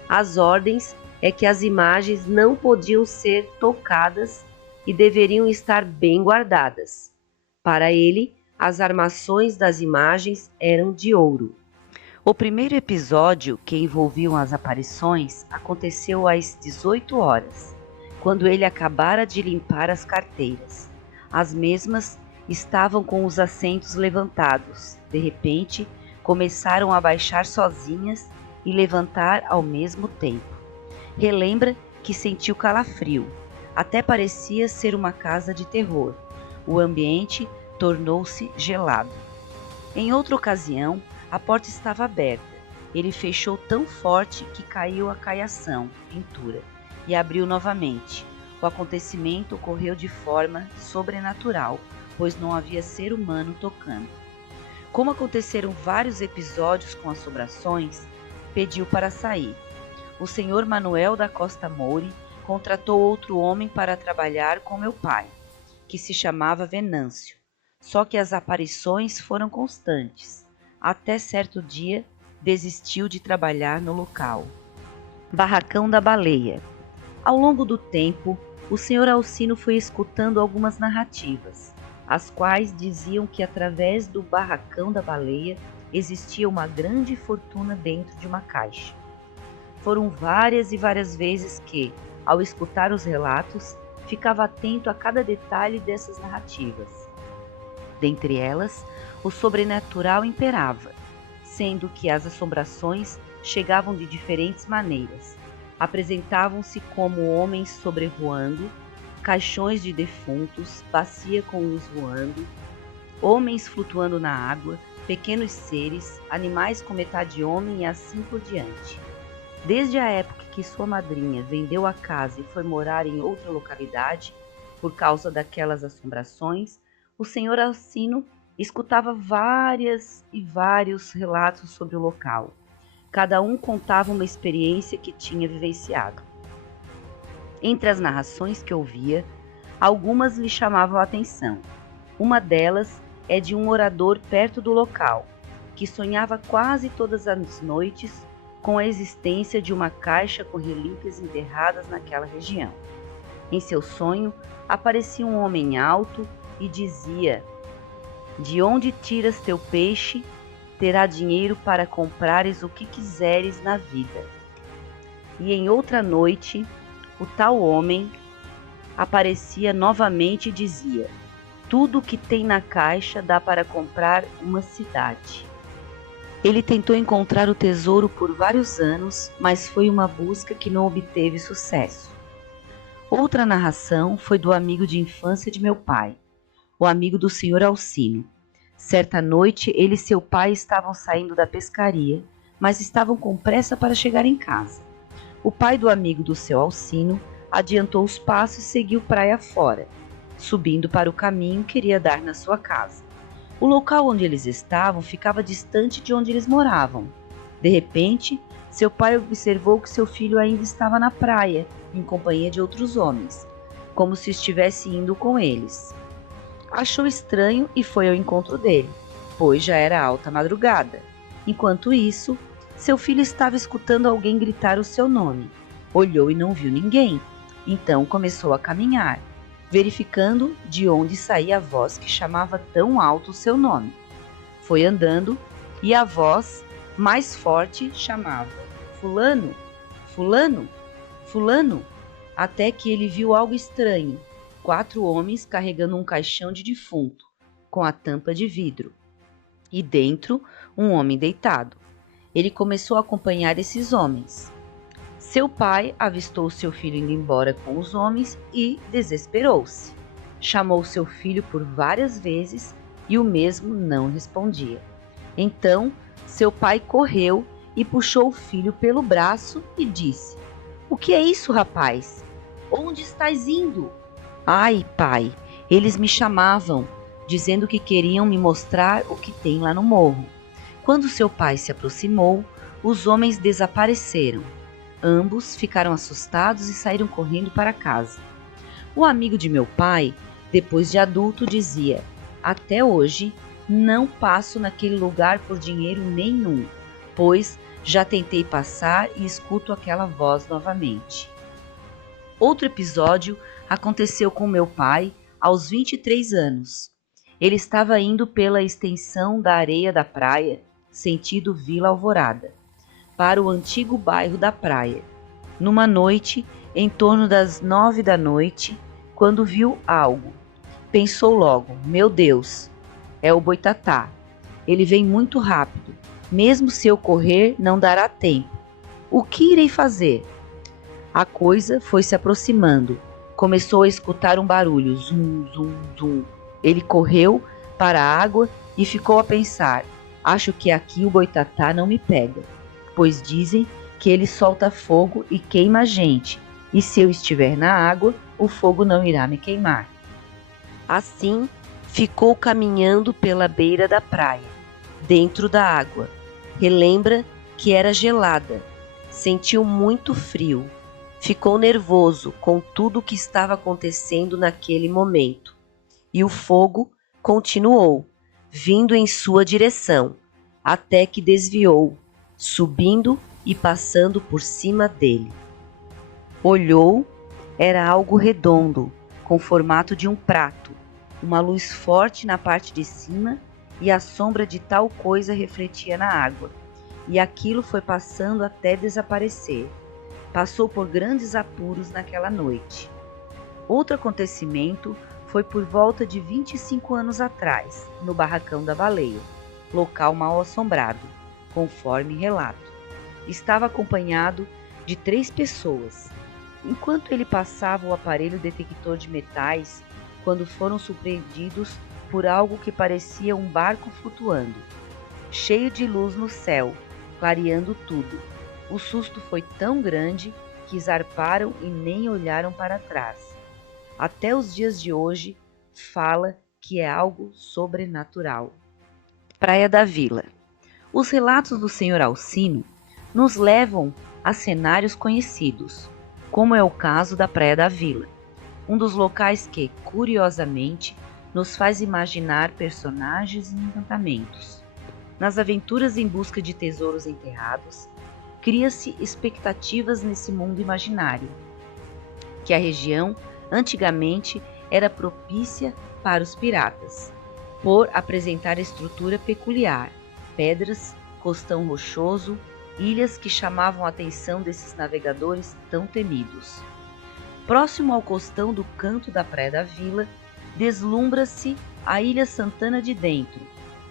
As ordens é que as imagens não podiam ser tocadas e deveriam estar bem guardadas. Para ele, as armações das imagens eram de ouro. O primeiro episódio, que envolviam as aparições, aconteceu às 18 horas, quando ele acabara de limpar as carteiras. As mesmas estavam com os assentos levantados. De repente, começaram a baixar sozinhas e levantar ao mesmo tempo. Relembra que sentiu calafrio. Até parecia ser uma casa de terror. O ambiente tornou-se gelado. Em outra ocasião, a porta estava aberta. Ele fechou tão forte que caiu a caiação, pintura, e abriu novamente. O acontecimento ocorreu de forma sobrenatural, pois não havia ser humano tocando. Como aconteceram vários episódios com assombrações, pediu para sair. O senhor Manuel da Costa Moure contratou outro homem para trabalhar com meu pai, que se chamava Venâncio. Só que as aparições foram constantes. Até certo dia, desistiu de trabalhar no local. Barracão da Baleia. Ao longo do tempo, o senhor Alcino foi escutando algumas narrativas, as quais diziam que através do Barracão da Baleia existia uma grande fortuna dentro de uma caixa. Foram várias e várias vezes que, ao escutar os relatos, ficava atento a cada detalhe dessas narrativas. Dentre elas, o sobrenatural imperava, sendo que as assombrações chegavam de diferentes maneiras. Apresentavam-se como homens sobrevoando, caixões de defuntos, bacia com luz voando, homens flutuando na água, pequenos seres, animais com metade homem e assim por diante. Desde a época que sua madrinha vendeu a casa e foi morar em outra localidade, por causa daquelas assombrações, o senhor Alcino escutava vários relatos sobre o local. Cada um contava uma experiência que tinha vivenciado. Entre as narrações que ouvia, algumas lhe chamavam a atenção. Uma delas é de um morador perto do local, que sonhava quase todas as noites com a existência de uma caixa com relíquias enterradas naquela região. Em seu sonho, aparecia um homem alto e dizia: "De onde tiras teu peixe, terá dinheiro para comprares o que quiseres na vida." E em outra noite, o tal homem aparecia novamente e dizia: "Tudo o que tem na caixa dá para comprar uma cidade." Ele tentou encontrar o tesouro por vários anos, mas foi uma busca que não obteve sucesso. Outra narração foi do amigo de infância de meu pai, o amigo do senhor Alcino. Certa noite, ele e seu pai estavam saindo da pescaria, mas estavam com pressa para chegar em casa. O pai do amigo do seu Alcino adiantou os passos e seguiu praia fora. Subindo para o caminho, queria dar na sua casa. O local onde eles estavam ficava distante de onde eles moravam. De repente, seu pai observou que seu filho ainda estava na praia, em companhia de outros homens, como se estivesse indo com eles. Achou estranho e foi ao encontro dele, pois já era alta madrugada. Enquanto isso, seu filho estava escutando alguém gritar o seu nome. Olhou e não viu ninguém. Então começou a caminhar, verificando de onde saía a voz que chamava tão alto o seu nome. Foi andando e a voz, mais forte, chamava: "Fulano, fulano, fulano." até que ele viu algo estranho: 4 homens carregando um caixão de defunto, com a tampa de vidro, e dentro um homem deitado. Ele começou a acompanhar esses homens. Seu pai avistou seu filho indo embora com os homens e desesperou-se. Chamou seu filho por várias vezes e o mesmo não respondia. Então, seu pai correu e puxou o filho pelo braço e disse: "O que é isso, rapaz? Onde estás indo?" "Ai, pai, eles me chamavam, dizendo que queriam me mostrar o que tem lá no morro." Quando seu pai se aproximou, os homens desapareceram. Ambos ficaram assustados e saíram correndo para casa. O amigo de meu pai, depois de adulto, dizia: "Até hoje não passo naquele lugar por dinheiro nenhum, pois já tentei passar e escuto aquela voz novamente." Outro episódio aconteceu com meu pai aos 23 anos. Ele estava indo pela extensão da areia da praia, sentido Vila Alvorada, para o antigo bairro da praia. Numa noite, em torno das 9 da noite, quando viu algo, pensou logo: "Meu Deus, é o boitatá. Ele vem muito rápido. Mesmo se eu correr, não dará tempo. O que irei fazer?" A coisa foi se aproximando. Começou a escutar um barulho, zum, zum, zum. Ele correu para a água e ficou a pensar: "Acho que aqui o boitatá não me pega, pois dizem que ele solta fogo e queima a gente, e se eu estiver na água, o fogo não irá me queimar." Assim, ficou caminhando pela beira da praia, dentro da água. Relembra que era gelada. Sentiu muito frio. Ficou nervoso com tudo o que estava acontecendo naquele momento. E o fogo continuou, vindo em sua direção, até que desviou, subindo e passando por cima dele. Olhou, era algo redondo, com formato de um prato, uma luz forte na parte de cima e a sombra de tal coisa refletia na água, e aquilo foi passando até desaparecer. Passou por grandes apuros naquela noite. Outro acontecimento foi por volta de 25 anos atrás, no Barracão da Baleia, local mal assombrado, conforme relato. Estava acompanhado de 3 pessoas. Enquanto ele passava o aparelho detector de metais, quando foram surpreendidos por algo que parecia um barco flutuando, cheio de luz no céu, clareando tudo. O susto foi tão grande que zarparam e nem olharam para trás. Até os dias de hoje, fala que é algo sobrenatural. Praia da Vila. Os relatos do Sr. Alcino nos levam a cenários conhecidos, como é o caso da Praia da Vila, um dos locais que, curiosamente, nos faz imaginar personagens e encantamentos. Nas aventuras em busca de tesouros enterrados, cria-se expectativas nesse mundo imaginário, que a região antigamente era propícia para os piratas, por apresentar estrutura peculiar, pedras, costão rochoso, ilhas que chamavam a atenção desses navegadores tão temidos. Próximo ao costão do canto da Praia da Vila, deslumbra-se a Ilha Santana de Dentro.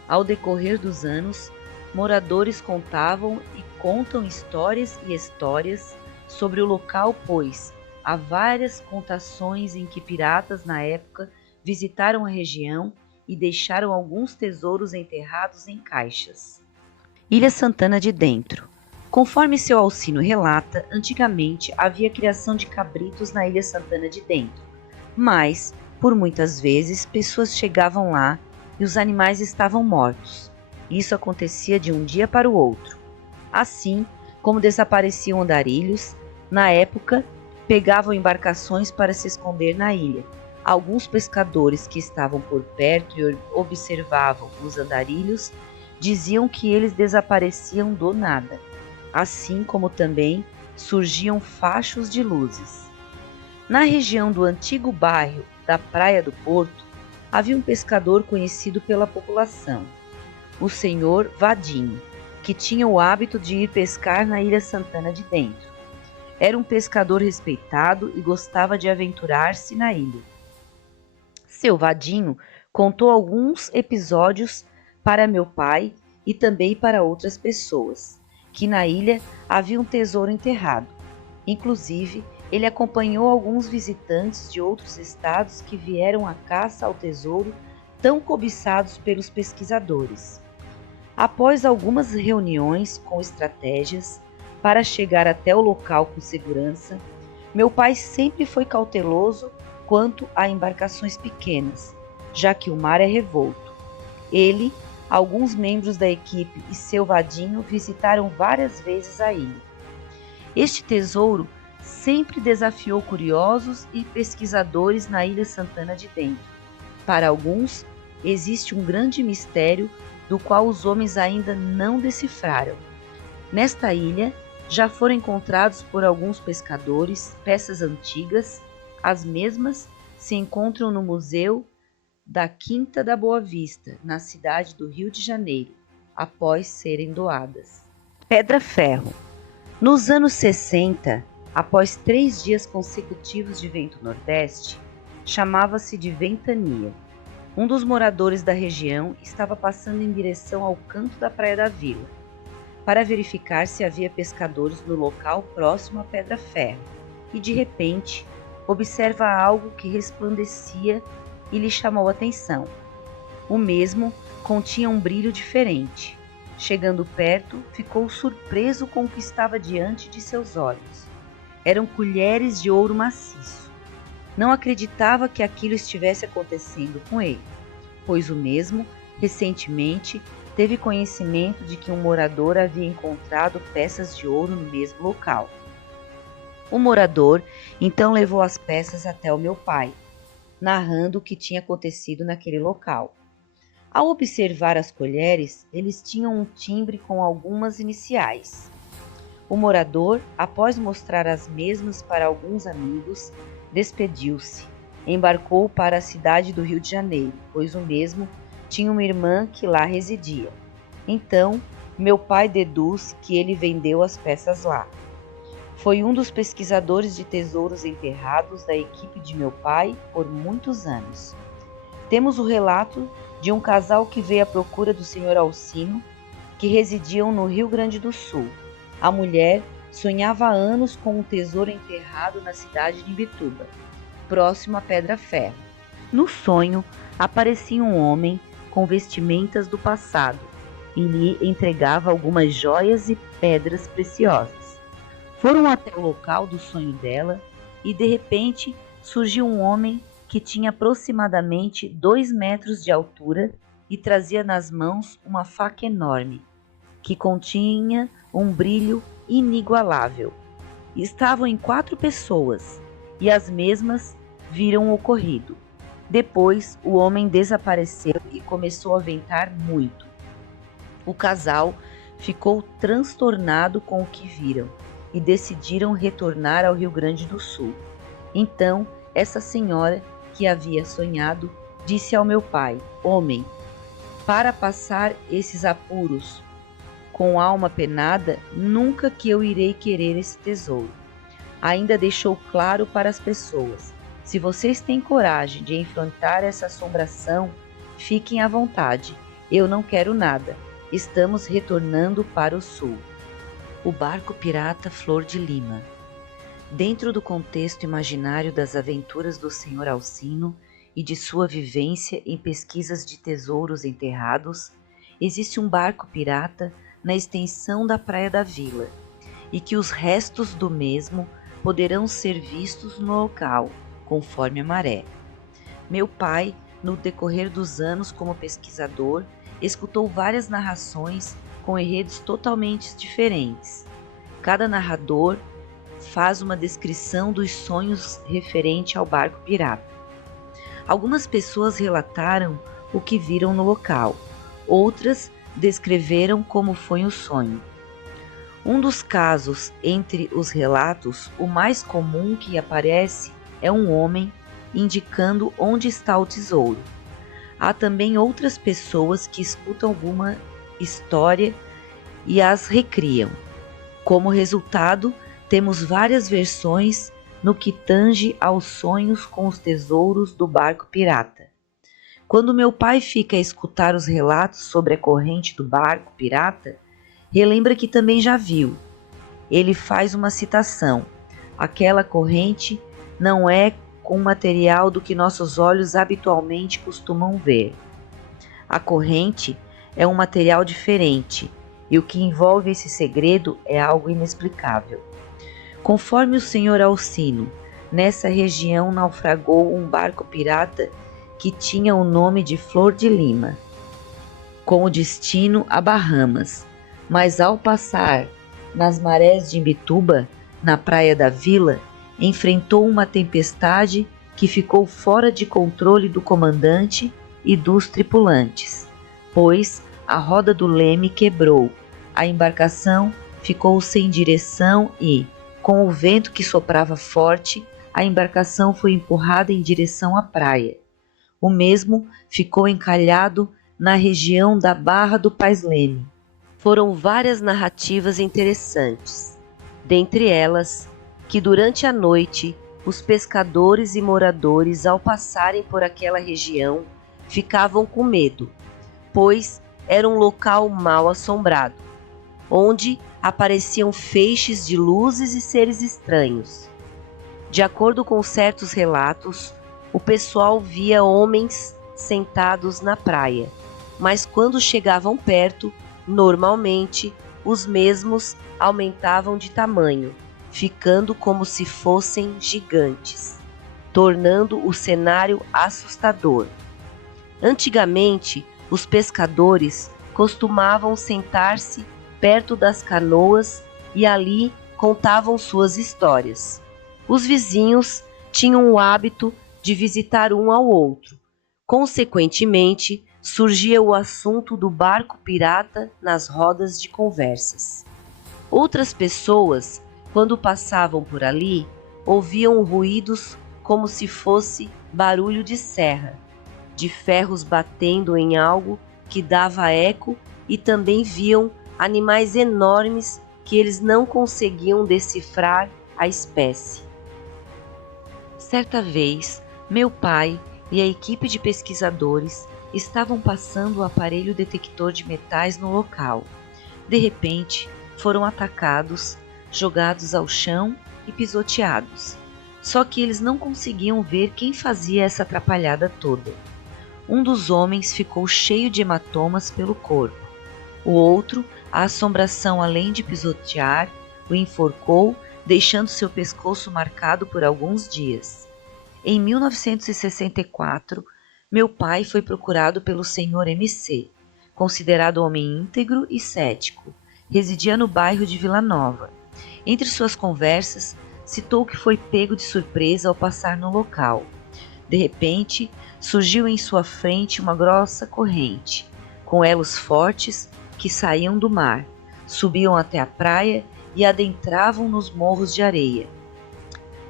Ao decorrer dos anos, moradores contavam e contam histórias e histórias sobre o local, pois há várias contações em que piratas na época visitaram a região e deixaram alguns tesouros enterrados em caixas. Ilha Santana de Dentro. Conforme seu Alcino relata, antigamente havia criação de cabritos na Ilha Santana de Dentro, mas, por muitas vezes, pessoas chegavam lá e os animais estavam mortos. Isso acontecia de um dia para o outro. Assim como desapareciam andarilhos, na época, pegavam embarcações para se esconder na ilha. Alguns pescadores que estavam por perto e observavam os andarilhos diziam que eles desapareciam do nada, assim como também surgiam fachos de luzes. Na região do antigo bairro da Praia do Porto, havia um pescador conhecido pela população, o Senhor Vadinho, que tinha o hábito de ir pescar na Ilha Santana de Dentro. Era um pescador respeitado e gostava de aventurar-se na ilha. Seu vadinho contou alguns episódios para meu pai e também para outras pessoas, que na ilha havia um tesouro enterrado. Inclusive, ele acompanhou alguns visitantes de outros estados que vieram à caça ao tesouro tão cobiçados pelos pesquisadores. Após algumas reuniões com estratégias para chegar até o local com segurança, meu pai sempre foi cauteloso quanto a embarcações pequenas, já que o mar é revolto. Ele, alguns membros da equipe e seu vadinho visitaram várias vezes a ilha. Este tesouro sempre desafiou curiosos e pesquisadores na Ilha Santana de Dentro. Para alguns, existe um grande mistério do qual os homens ainda não decifraram. Nesta ilha, já foram encontrados por alguns pescadores peças antigas, as mesmas se encontram no Museu da Quinta da Boa Vista, na cidade do Rio de Janeiro, após serem doadas. Pedra-ferro. Nos anos 60, após 3 dias consecutivos de vento nordeste, chamava-se de ventania. Um dos moradores da região estava passando em direção ao canto da Praia da Vila, para verificar se havia pescadores no local próximo à Pedra-ferro, e de repente observa algo que resplandecia e lhe chamou a atenção. O mesmo continha um brilho diferente. Chegando perto, ficou surpreso com o que estava diante de seus olhos. Eram colheres de ouro maciço. Não acreditava que aquilo estivesse acontecendo com ele, pois o mesmo, recentemente, teve conhecimento de que um morador havia encontrado peças de ouro no mesmo local. O morador então levou as peças até o meu pai, narrando o que tinha acontecido naquele local. Ao observar as colheres, eles tinham um timbre com algumas iniciais. O morador, após mostrar as mesmas para alguns amigos, despediu-se. Embarcou para a cidade do Rio de Janeiro, pois o mesmo tinha uma irmã que lá residia. Então, meu pai deduz que ele vendeu as peças lá. Foi um dos pesquisadores de tesouros enterrados da equipe de meu pai por muitos anos. Temos o relato de um casal que veio à procura do Sr. Alcino, que residiam no Rio Grande do Sul. A mulher sonhava há anos com um tesouro enterrado na cidade de Imbituba, próximo à Pedra-ferro. No sonho, aparecia um homem com vestimentas do passado e lhe entregava algumas joias e pedras preciosas. Foram até o local do sonho dela e, de repente, surgiu um homem que tinha aproximadamente 2 metros de altura e trazia nas mãos uma faca enorme, que continha um brilho inigualável. Estavam em 4 pessoas e as mesmas viram o ocorrido. Depois, o homem desapareceu e começou a ventar muito. O casal ficou transtornado com o que viram e decidiram retornar ao Rio Grande do Sul. Então, essa senhora que havia sonhado disse ao meu pai: Homem, para passar esses apuros com alma penada, nunca que eu irei querer esse tesouro. Ainda deixou claro para as pessoas: se vocês têm coragem de enfrentar essa assombração, fiquem à vontade. Eu não quero nada. Estamos retornando para o sul. O barco pirata Flor de Lima. Dentro do contexto imaginário das aventuras do Sr. Alcino e de sua vivência em pesquisas de tesouros enterrados, existe um barco pirata na extensão da Praia da Vila, e que os restos do mesmo poderão ser vistos no local, conforme a maré. Meu pai, no decorrer dos anos como pesquisador, escutou várias narrações com enredos totalmente diferentes. Cada narrador faz uma descrição dos sonhos referente ao barco pirata. Algumas pessoas relataram o que viram no local, outras descreveram como foi o sonho. Um dos casos entre os relatos, o mais comum que aparece é um homem indicando onde está o tesouro. Há também outras pessoas que escutam alguma história e as recriam. Como resultado, temos várias versões no que tange aos sonhos com os tesouros do barco pirata. Quando meu pai fica a escutar os relatos sobre a corrente do barco pirata, relembra que também já viu. Ele faz uma citação: aquela corrente não é com material do que nossos olhos habitualmente costumam ver. A corrente é um material diferente, e o que envolve esse segredo é algo inexplicável. Conforme o Sr. Alcino, nessa região naufragou um barco pirata que tinha o nome de Flor de Lima, com o destino a Bahamas, mas ao passar nas marés de Imbituba, na praia da vila, enfrentou uma tempestade que ficou fora de controle do comandante e dos tripulantes, pois a roda do leme quebrou, a embarcação ficou sem direção e, com o vento que soprava forte, a embarcação foi empurrada em direção à praia. O mesmo ficou encalhado na região da Barra do Pais Leme. Foram várias narrativas interessantes, dentre elas que durante a noite os pescadores e moradores, ao passarem por aquela região, ficavam com medo, pois era um local mal assombrado, onde apareciam feixes de luzes e seres estranhos. De acordo com certos relatos, o pessoal via homens sentados na praia, mas quando chegavam perto, normalmente os mesmos aumentavam de tamanho, ficando como se fossem gigantes, tornando o cenário assustador. Antigamente, os pescadores costumavam sentar-se perto das canoas e ali contavam suas histórias. Os vizinhos tinham o hábito de visitar um ao outro. Consequentemente, surgia o assunto do barco pirata nas rodas de conversas. Outras pessoas, quando passavam por ali, ouviam ruídos como se fosse barulho de serra, de ferros batendo em algo que dava eco, e também viam animais enormes que eles não conseguiam decifrar a espécie. Certa vez, meu pai e a equipe de pesquisadores estavam passando o aparelho detector de metais no local. De repente, foram atacados, jogados ao chão e pisoteados. Só que eles não conseguiam ver quem fazia essa atrapalhada toda. Um dos homens ficou cheio de hematomas pelo corpo. O outro, a assombração, além de pisotear, o enforcou, deixando seu pescoço marcado por alguns dias. Em 1964, meu pai foi procurado pelo Sr. MC, considerado homem íntegro e cético. Residia no bairro de Vila Nova. Entre suas conversas, citou que foi pego de surpresa ao passar no local. De repente, surgiu em sua frente uma grossa corrente, com elos fortes que saíam do mar, subiam até a praia e adentravam nos morros de areia.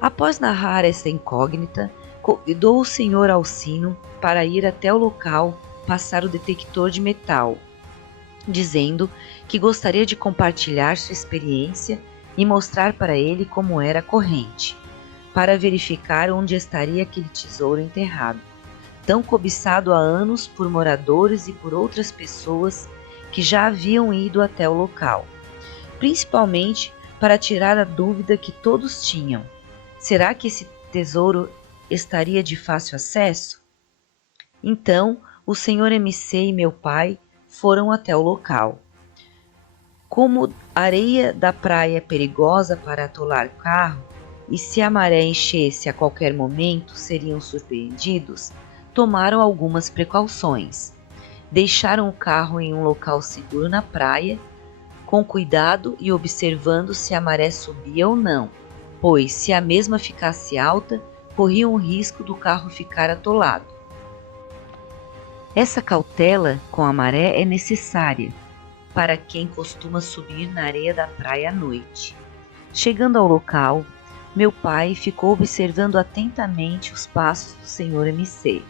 Após narrar essa incógnita, convidou o Sr. Alcino para ir até o local passar o detector de metal, dizendo que gostaria de compartilhar sua experiência e mostrar para ele como era a corrente, para verificar onde estaria aquele tesouro enterrado, tão cobiçado há anos por moradores e por outras pessoas que já haviam ido até o local, principalmente para tirar a dúvida que todos tinham: será que esse tesouro estaria de fácil acesso? Então, o Sr. MC e meu pai foram até o local. Como a areia da praia é perigosa para atolar o carro, e se a maré enchesse a qualquer momento seriam surpreendidos, tomaram algumas precauções. Deixaram o carro em um local seguro na praia, com cuidado e observando se a maré subia ou não, pois se a mesma ficasse alta, corriam o risco do carro ficar atolado. Essa cautela com a maré é necessária para quem costuma subir na areia da praia à noite. Chegando ao local, meu pai ficou observando atentamente os passos do Sr. MC,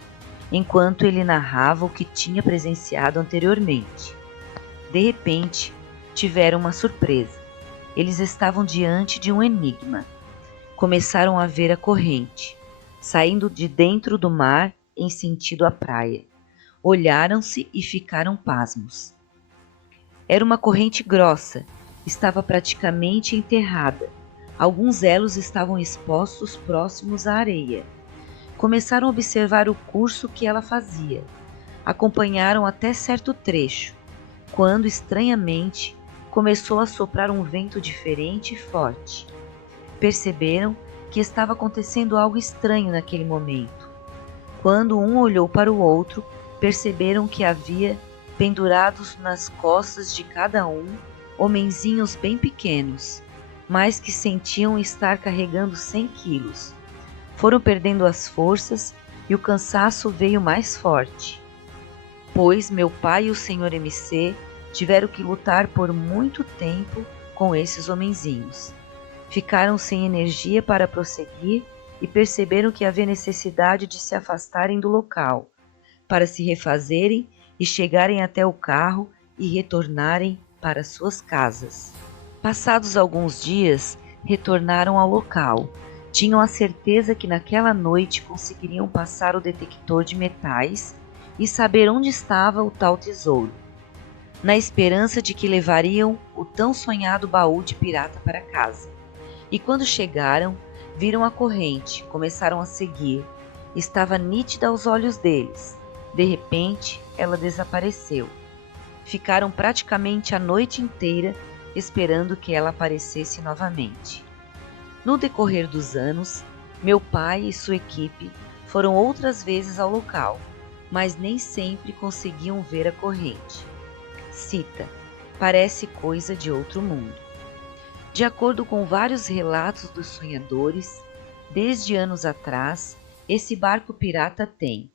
enquanto ele narrava o que tinha presenciado anteriormente. De repente, tiveram uma surpresa. eles estavam diante de um enigma. Começaram a ver a corrente, saindo de dentro do mar em sentido à praia. Olharam-se e ficaram pasmos. Era uma corrente grossa, estava praticamente enterrada. Alguns elos estavam expostos próximos à areia. Começaram a observar o curso que ela fazia. Acompanharam até certo trecho, quando, estranhamente, começou a soprar um vento diferente e forte. Perceberam que estava acontecendo algo estranho naquele momento. Quando um olhou para o outro, perceberam que havia, pendurados nas costas de cada um, homenzinhos bem pequenos, mas que sentiam estar carregando 100 quilos. Foram perdendo as forças e o cansaço veio mais forte. Pois meu pai e o Sr. MC tiveram que lutar por muito tempo com esses homenzinhos. Ficaram sem energia para prosseguir e perceberam que havia necessidade de se afastarem do local, para se refazerem e chegarem até o carro e retornarem para suas casas. Passados alguns dias, retornaram ao local. Tinham a certeza que naquela noite conseguiriam passar o detector de metais e saber onde estava o tal tesouro, na esperança de que levariam o tão sonhado baú de pirata para casa. E quando chegaram, viram a corrente, começaram a seguir. Estava nítida aos olhos deles. De repente, ela desapareceu. Ficaram praticamente a noite inteira esperando que ela aparecesse novamente. No decorrer dos anos, meu pai e sua equipe foram outras vezes ao local, mas nem sempre conseguiam ver a corrente. Cita: parece coisa de outro mundo. De acordo com vários relatos dos sonhadores, desde anos atrás, esse barco pirata tem,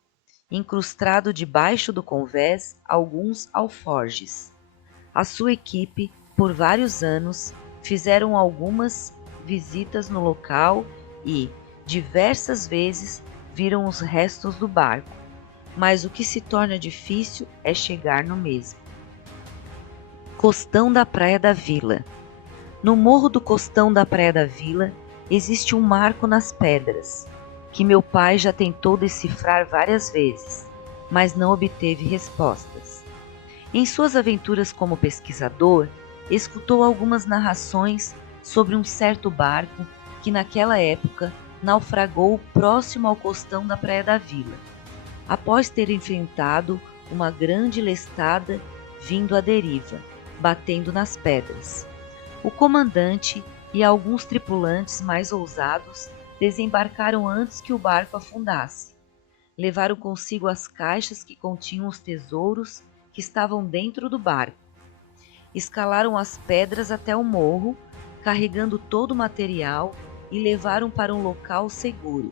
incrustado debaixo do convés, alguns alforjes. A sua equipe, por vários anos, fizeram algumas visitas no local e, diversas vezes, viram os restos do barco, mas o que se torna difícil é chegar no mesmo. Costão da Praia da Vila. No morro do costão da Praia da Vila existe um marco nas pedras, que meu pai já tentou decifrar várias vezes, mas não obteve respostas. Em suas aventuras como pesquisador, escutou algumas narrações sobre um certo barco que naquela época naufragou próximo ao costão da Praia da Vila, após ter enfrentado uma grande lestada vindo à deriva, batendo nas pedras. O comandante e alguns tripulantes mais ousados desembarcaram antes que o barco afundasse. Levaram consigo as caixas que continham os tesouros que estavam dentro do barco. Escalaram as pedras até o morro, carregando todo o material e levaram para um local seguro.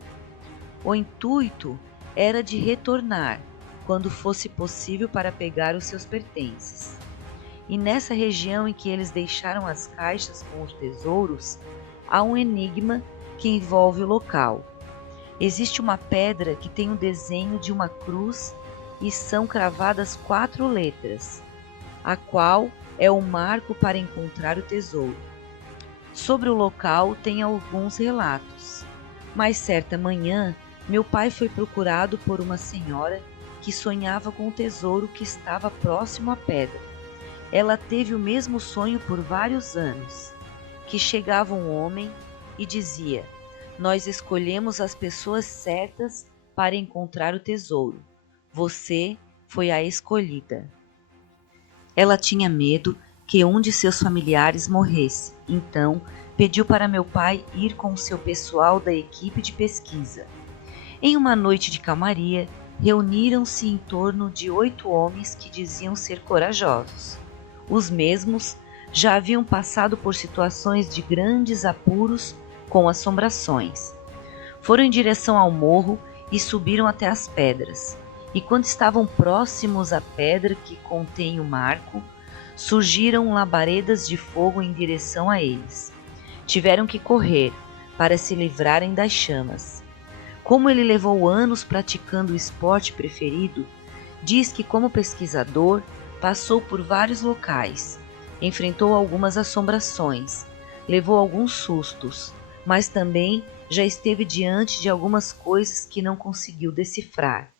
O intuito era de retornar, quando fosse possível, para pegar os seus pertences. E nessa região em que eles deixaram as caixas com os tesouros, há um enigma que envolve o local. Existe uma pedra que tem o desenho de uma cruz e são cravadas 4 letras, a qual é o marco para encontrar o tesouro. Sobre o local tem alguns relatos, mas certa manhã meu pai foi procurado por uma senhora que sonhava com o tesouro que estava próximo à pedra. Ela teve o mesmo sonho por vários anos, que chegava um homem e dizia: nós escolhemos as pessoas certas para encontrar o tesouro. Você foi a escolhida. Ela tinha medo que um de seus familiares morresse, então pediu para meu pai ir com o seu pessoal da equipe de pesquisa. Em uma noite de calmaria, reuniram-se em torno de 8 homens que diziam ser corajosos. Os mesmos já haviam passado por situações de grandes apuros com assombrações. Foram em direção ao morro e subiram até as pedras. E quando estavam próximos à pedra que contém o marco, surgiram labaredas de fogo em direção a eles. Tiveram que correr para se livrarem das chamas. Como ele levou anos praticando o esporte preferido, diz que, como pesquisador, passou por vários locais, enfrentou algumas assombrações, levou alguns sustos, mas também já esteve diante de algumas coisas que não conseguiu decifrar.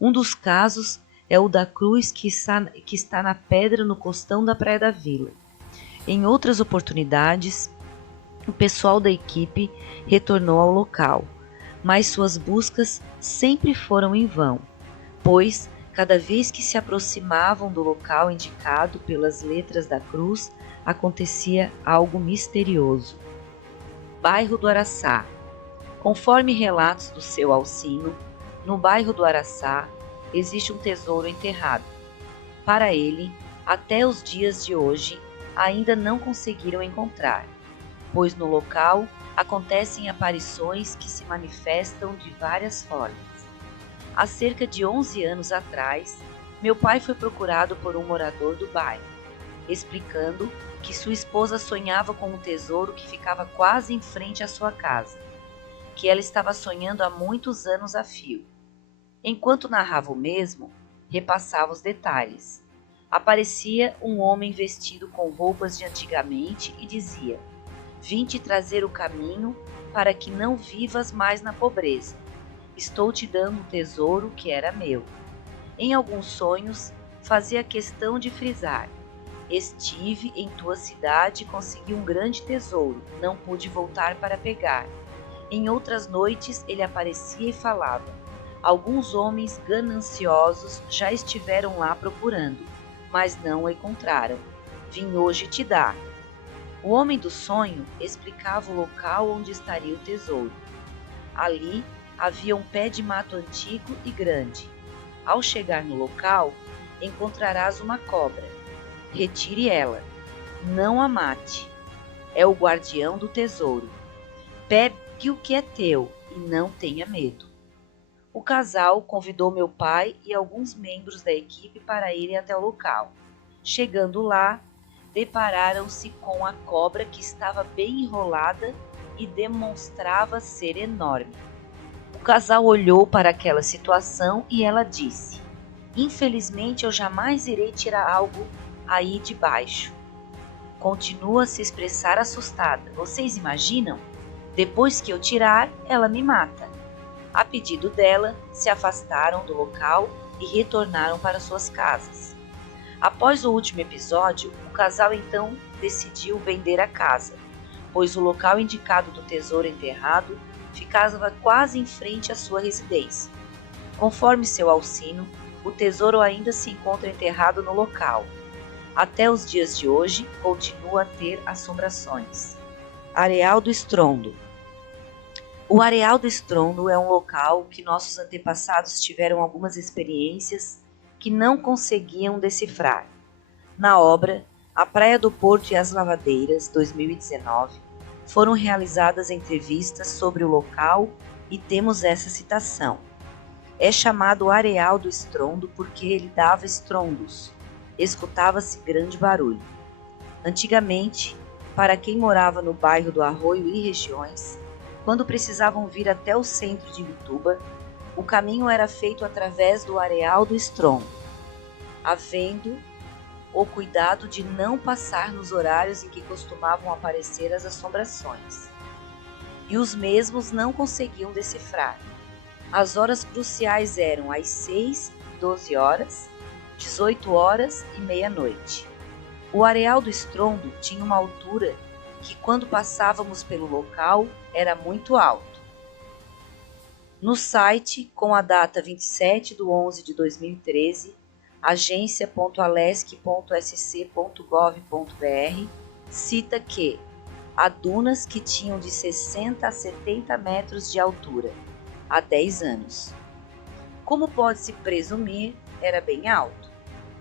Um dos casos é o da cruz que está na pedra no costão da Praia da Vila. Em outras oportunidades, o pessoal da equipe retornou ao local, mas suas buscas sempre foram em vão, pois cada vez que se aproximavam do local indicado pelas letras da cruz, acontecia algo misterioso. Bairro do Araçá. Conforme relatos do seu Alcino, no bairro do Araçá existe um tesouro enterrado. Para ele, até os dias de hoje, ainda não conseguiram encontrar, pois no local acontecem aparições que se manifestam de várias formas. Há cerca de 11 anos atrás, meu pai foi procurado por um morador do bairro, explicando que sua esposa sonhava com um tesouro que ficava quase em frente à sua casa, que ela estava sonhando há muitos anos a fio. Enquanto narrava o mesmo, repassava os detalhes. Aparecia um homem vestido com roupas de antigamente e dizia: "Vim te trazer o caminho para que não vivas mais na pobreza. Estou te dando um tesouro que era meu." Em alguns sonhos, fazia questão de frisar: "Estive em tua cidade e consegui um grande tesouro, não pude voltar para pegar." Em outras noites, ele aparecia e falava: "Alguns homens gananciosos já estiveram lá procurando, mas não o encontraram. Vim hoje te dar." O homem do sonho explicava o local onde estaria o tesouro. Ali havia um pé de mato antigo e grande. Ao chegar no local, encontrarás uma cobra. Retire ela. Não a mate. É o guardião do tesouro. Pegue o que é teu e não tenha medo. O casal convidou meu pai e alguns membros da equipe para irem até o local. Chegando lá, depararam-se com a cobra que estava bem enrolada e demonstrava ser enorme. O casal olhou para aquela situação e ela disse: "Infelizmente eu jamais irei tirar algo aí de baixo." Continua a se expressar assustada. "Vocês imaginam? Depois que eu tirar, ela me mata." A pedido dela, se afastaram do local e retornaram para suas casas. Após o último episódio, o casal então decidiu vender a casa, pois o local indicado do tesouro enterrado ficava quase em frente à sua residência. Conforme seu Alcino, o tesouro ainda se encontra enterrado no local. Até os dias de hoje, continua a ter assombrações. Areal do Estrondo. O Areal do Estrondo é um local que nossos antepassados tiveram algumas experiências que não conseguiam decifrar. Na obra A Praia do Porto e as Lavadeiras, 2019, foram realizadas entrevistas sobre o local e temos essa citação: "É chamado Areal do Estrondo porque ele dava estrondos, escutava-se grande barulho. Antigamente, para quem morava no bairro do Arroio e regiões, quando precisavam vir até o centro de Imbituba, o caminho era feito através do Areal do Estrondo, havendo o cuidado de não passar nos horários em que costumavam aparecer as assombrações. E os mesmos não conseguiam decifrar. As horas cruciais eram às 6, 12 horas, 18 horas e meia-noite. O Areal do Estrondo tinha uma altura que, quando passávamos pelo local, era muito alto." No site, com a data 27/11/2013, agência.alesc.sc.gov.br, cita que há dunas que tinham de 60 a 70 metros de altura, há 10 anos. Como pode-se presumir, era bem alto,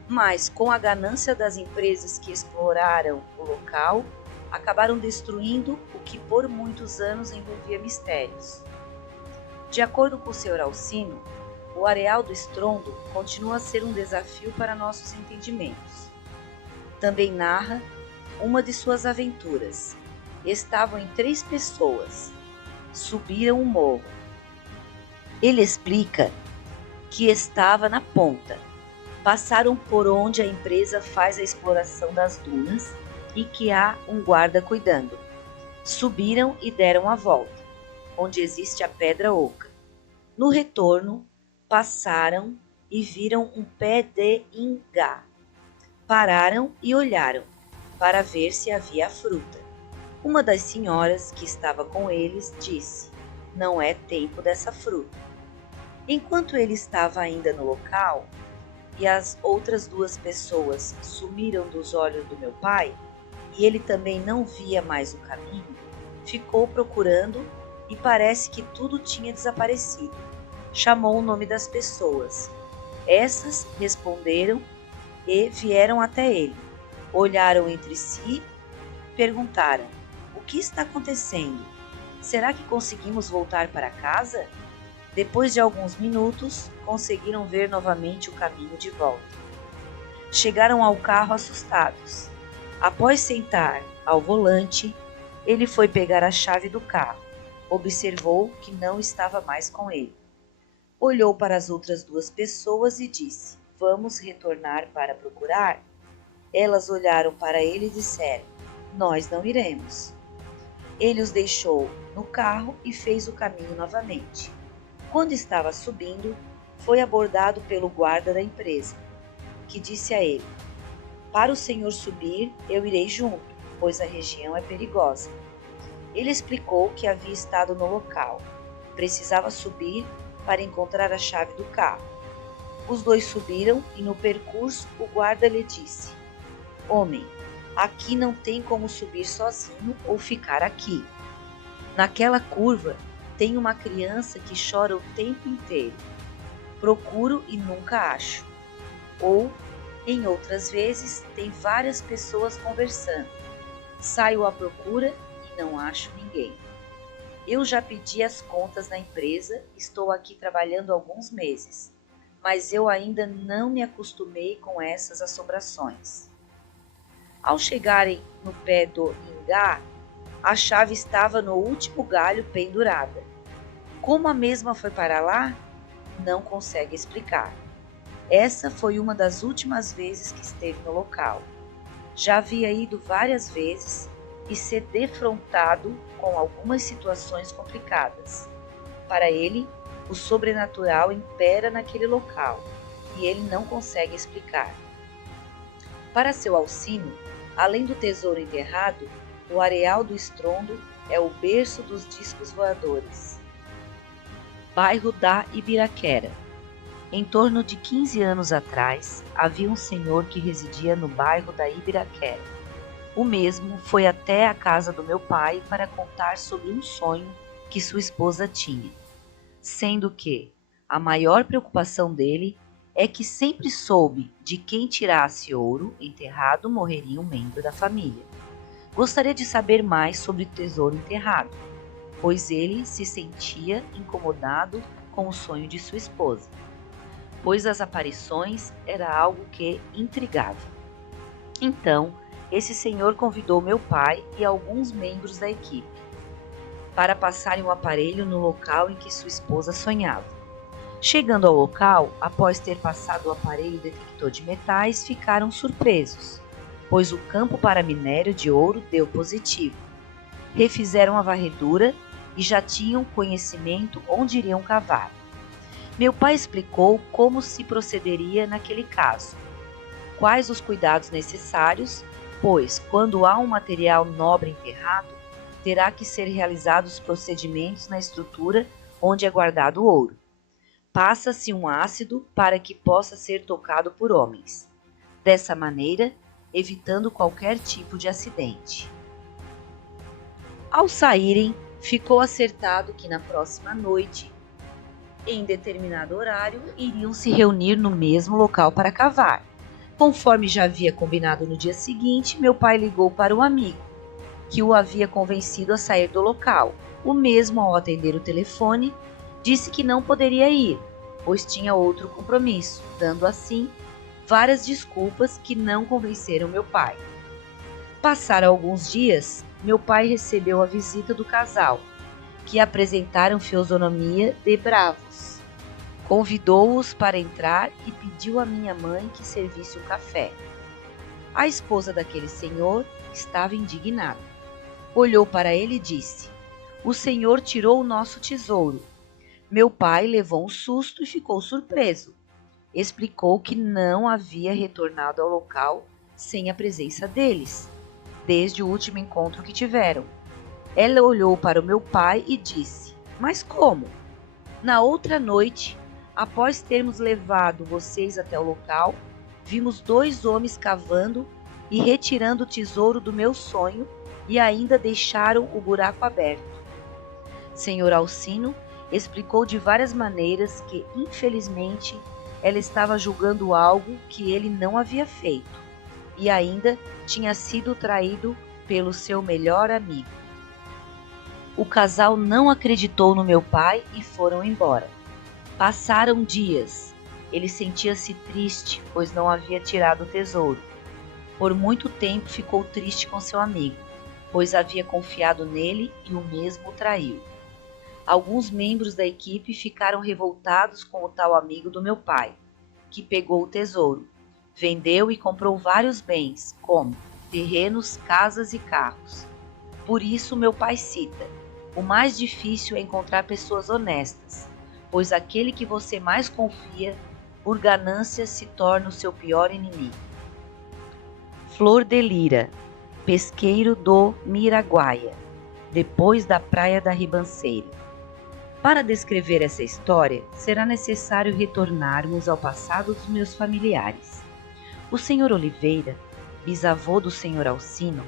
mas com a ganância das empresas que exploraram o local, acabaram destruindo o que por muitos anos envolvia mistérios. De acordo com o Sr. Alcino, o Areal do Estrondo continua a ser um desafio para nossos entendimentos. Também narra uma de suas aventuras. Estavam em 3 pessoas. Subiram o morro. Ele explica que estava na ponta. Passaram por onde a empresa faz a exploração das dunas e que há um guarda cuidando. Subiram e deram a volta, onde existe a pedra oca. No retorno, passaram e viram um pé de ingá. Pararam e olharam, para ver se havia fruta. Uma das senhoras que estava com eles disse: não é tempo dessa fruta. Enquanto ele estava ainda no local, e as outras duas pessoas sumiram dos olhos do meu pai, e ele também não via mais o caminho, ficou procurando e parece que tudo tinha desaparecido. Chamou o nome das pessoas. Essas responderam e vieram até ele. Olharam entre si, perguntaram: o que está acontecendo? Será que conseguimos voltar para casa? Depois de alguns minutos, conseguiram ver novamente o caminho de volta. Chegaram ao carro assustados. Após sentar ao volante, ele foi pegar a chave do carro. Observou que não estava mais com ele. Olhou para as outras duas pessoas e disse: vamos retornar para procurar? Elas olharam para ele e disseram: nós não iremos. Ele os deixou no carro e fez o caminho novamente. Quando estava subindo, foi abordado pelo guarda da empresa, que disse a ele: para o senhor subir, eu irei junto, pois a região é perigosa. Ele explicou que havia estado no local. Precisava subir para encontrar a chave do carro. Os dois subiram e no percurso o guarda lhe disse: homem, aqui não tem como subir sozinho ou ficar aqui. Naquela curva tem uma criança que chora o tempo inteiro. Procuro e nunca acho. Ou, em outras vezes, tem várias pessoas conversando. Saio à procura e não acho ninguém. Eu já pedi as contas na empresa, estou aqui trabalhando há alguns meses, mas eu ainda não me acostumei com essas assombrações. Ao chegarem no pé do ingá, a chave estava no último galho pendurada. Como a mesma foi para lá? Não consegue explicar. Essa foi uma das últimas vezes que esteve no local. Já havia ido várias vezes e ser defrontado com algumas situações complicadas. Para ele, o sobrenatural impera naquele local e ele não consegue explicar. Para seu Alcino, além do tesouro enterrado, o areal do estrondo é o berço dos discos voadores. Bairro da Ibiraquera. Em torno de 15 anos atrás, havia um senhor que residia no bairro da Ibiraquera. O mesmo foi até a casa do meu pai para contar sobre um sonho que sua esposa tinha, sendo que a maior preocupação dele é que sempre soube de quem tirasse ouro enterrado morreria um membro da família. Gostaria de saber mais sobre o tesouro enterrado, pois ele se sentia incomodado com o sonho de sua esposa, pois as aparições era algo que intrigava. Então, esse senhor convidou meu pai e alguns membros da equipe para passarem o aparelho no local em que sua esposa sonhava. Chegando ao local, após ter passado o aparelho detector de metais, ficaram surpresos, pois o campo para minério de ouro deu positivo. Refizeram a varredura e já tinham conhecimento onde iriam cavar. Meu pai explicou como se procederia naquele caso, quais os cuidados necessários, pois quando há um material nobre enterrado, terá que ser realizados procedimentos na estrutura onde é guardado o ouro. Passa-se um ácido para que possa ser tocado por homens, dessa maneira evitando qualquer tipo de acidente. Ao saírem, ficou acertado que na próxima noite, em determinado horário, iriam se reunir no mesmo local para cavar. Conforme já havia combinado no dia seguinte, meu pai ligou para um amigo, que o havia convencido a sair do local. O mesmo, ao atender o telefone, disse que não poderia ir, pois tinha outro compromisso, dando assim várias desculpas que não convenceram meu pai. Passaram alguns dias, meu pai recebeu a visita do casal, que apresentaram fisionomia de bravos. Convidou-os para entrar e pediu à minha mãe que servisse um café. A esposa daquele senhor estava indignada. olhou para ele e disse: "O Senhor tirou o nosso tesouro." Meu pai levou um susto e ficou surpreso. Explicou que não havia retornado ao local sem a presença deles, desde o último encontro que tiveram. Ela olhou para o meu pai e disse: "Mas como?" "Na outra noite, após termos levado vocês até o local, vimos 2 homens cavando e retirando o tesouro do meu sonho e ainda deixaram o buraco aberto." Senhor Alcino explicou de várias maneiras que, infelizmente, ela estava julgando algo que ele não havia feito e ainda tinha sido traído pelo seu melhor amigo. O casal não acreditou no meu pai e foram embora. Passaram dias. Ele sentia-se triste, pois não havia tirado o tesouro. Por muito tempo ficou triste com seu amigo, pois havia confiado nele e o mesmo o traiu. Alguns membros da equipe ficaram revoltados com o tal amigo do meu pai, que pegou o tesouro, vendeu e comprou vários bens, como terrenos, casas e carros. Por isso meu pai cita: "O mais difícil é encontrar pessoas honestas, pois aquele que você mais confia, por ganância, se torna o seu pior inimigo." Flor de Lira, pesqueiro do Miraguaia, depois da praia da Ribanceira. Para descrever essa história, será necessário retornarmos ao passado dos meus familiares. O Sr. Oliveira, bisavô do Sr. Alcino,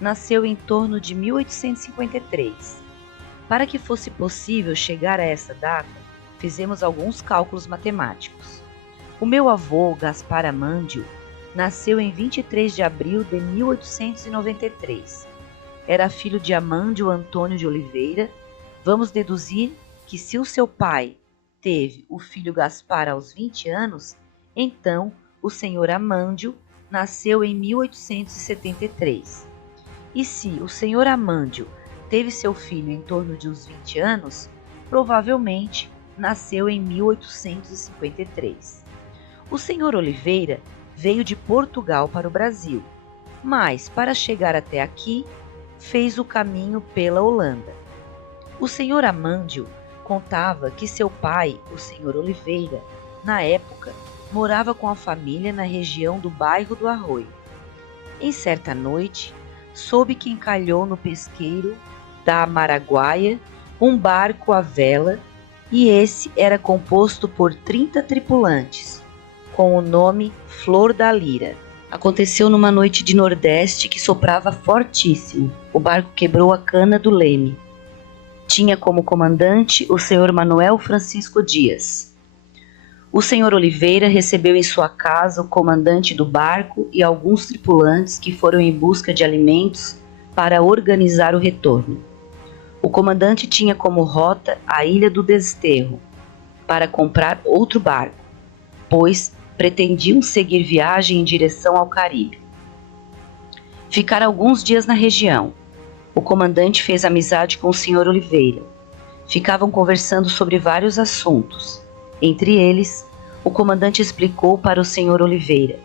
nasceu em torno de 1853. Para que fosse possível chegar a essa data, fizemos alguns cálculos matemáticos. O meu avô, Gaspar Amândio, nasceu em 23 de abril de 1893. Era filho de Amândio Antônio de Oliveira. Vamos deduzir que se o seu pai teve o filho Gaspar aos 20 anos, então o senhor Amândio nasceu em 1873. E se o senhor Amândio teve seu filho em torno de uns 20 anos, provavelmente nasceu em 1853. O senhor Oliveira veio de Portugal para o Brasil, mas para chegar até aqui, fez o caminho pela Holanda. O senhor Amândio contava que seu pai, o senhor Oliveira, na época, morava com a família na região do bairro do Arroio. Em certa noite, soube que encalhou no pesqueiro da Maraguaia um barco à vela, e esse era composto por 30 tripulantes, com o nome Flor da Lira. Aconteceu numa noite de nordeste que soprava fortíssimo. O barco quebrou a cana do leme. Tinha como comandante o senhor Manuel Francisco Dias. O senhor Oliveira recebeu em sua casa o comandante do barco e alguns tripulantes que foram em busca de alimentos para organizar o retorno. O comandante tinha como rota a Ilha do Desterro, para comprar outro barco, pois pretendiam seguir viagem em direção ao Caribe. Ficaram alguns dias na região. O comandante fez amizade com o senhor Oliveira. Ficavam conversando sobre vários assuntos. Entre eles, o comandante explicou para o senhor Oliveira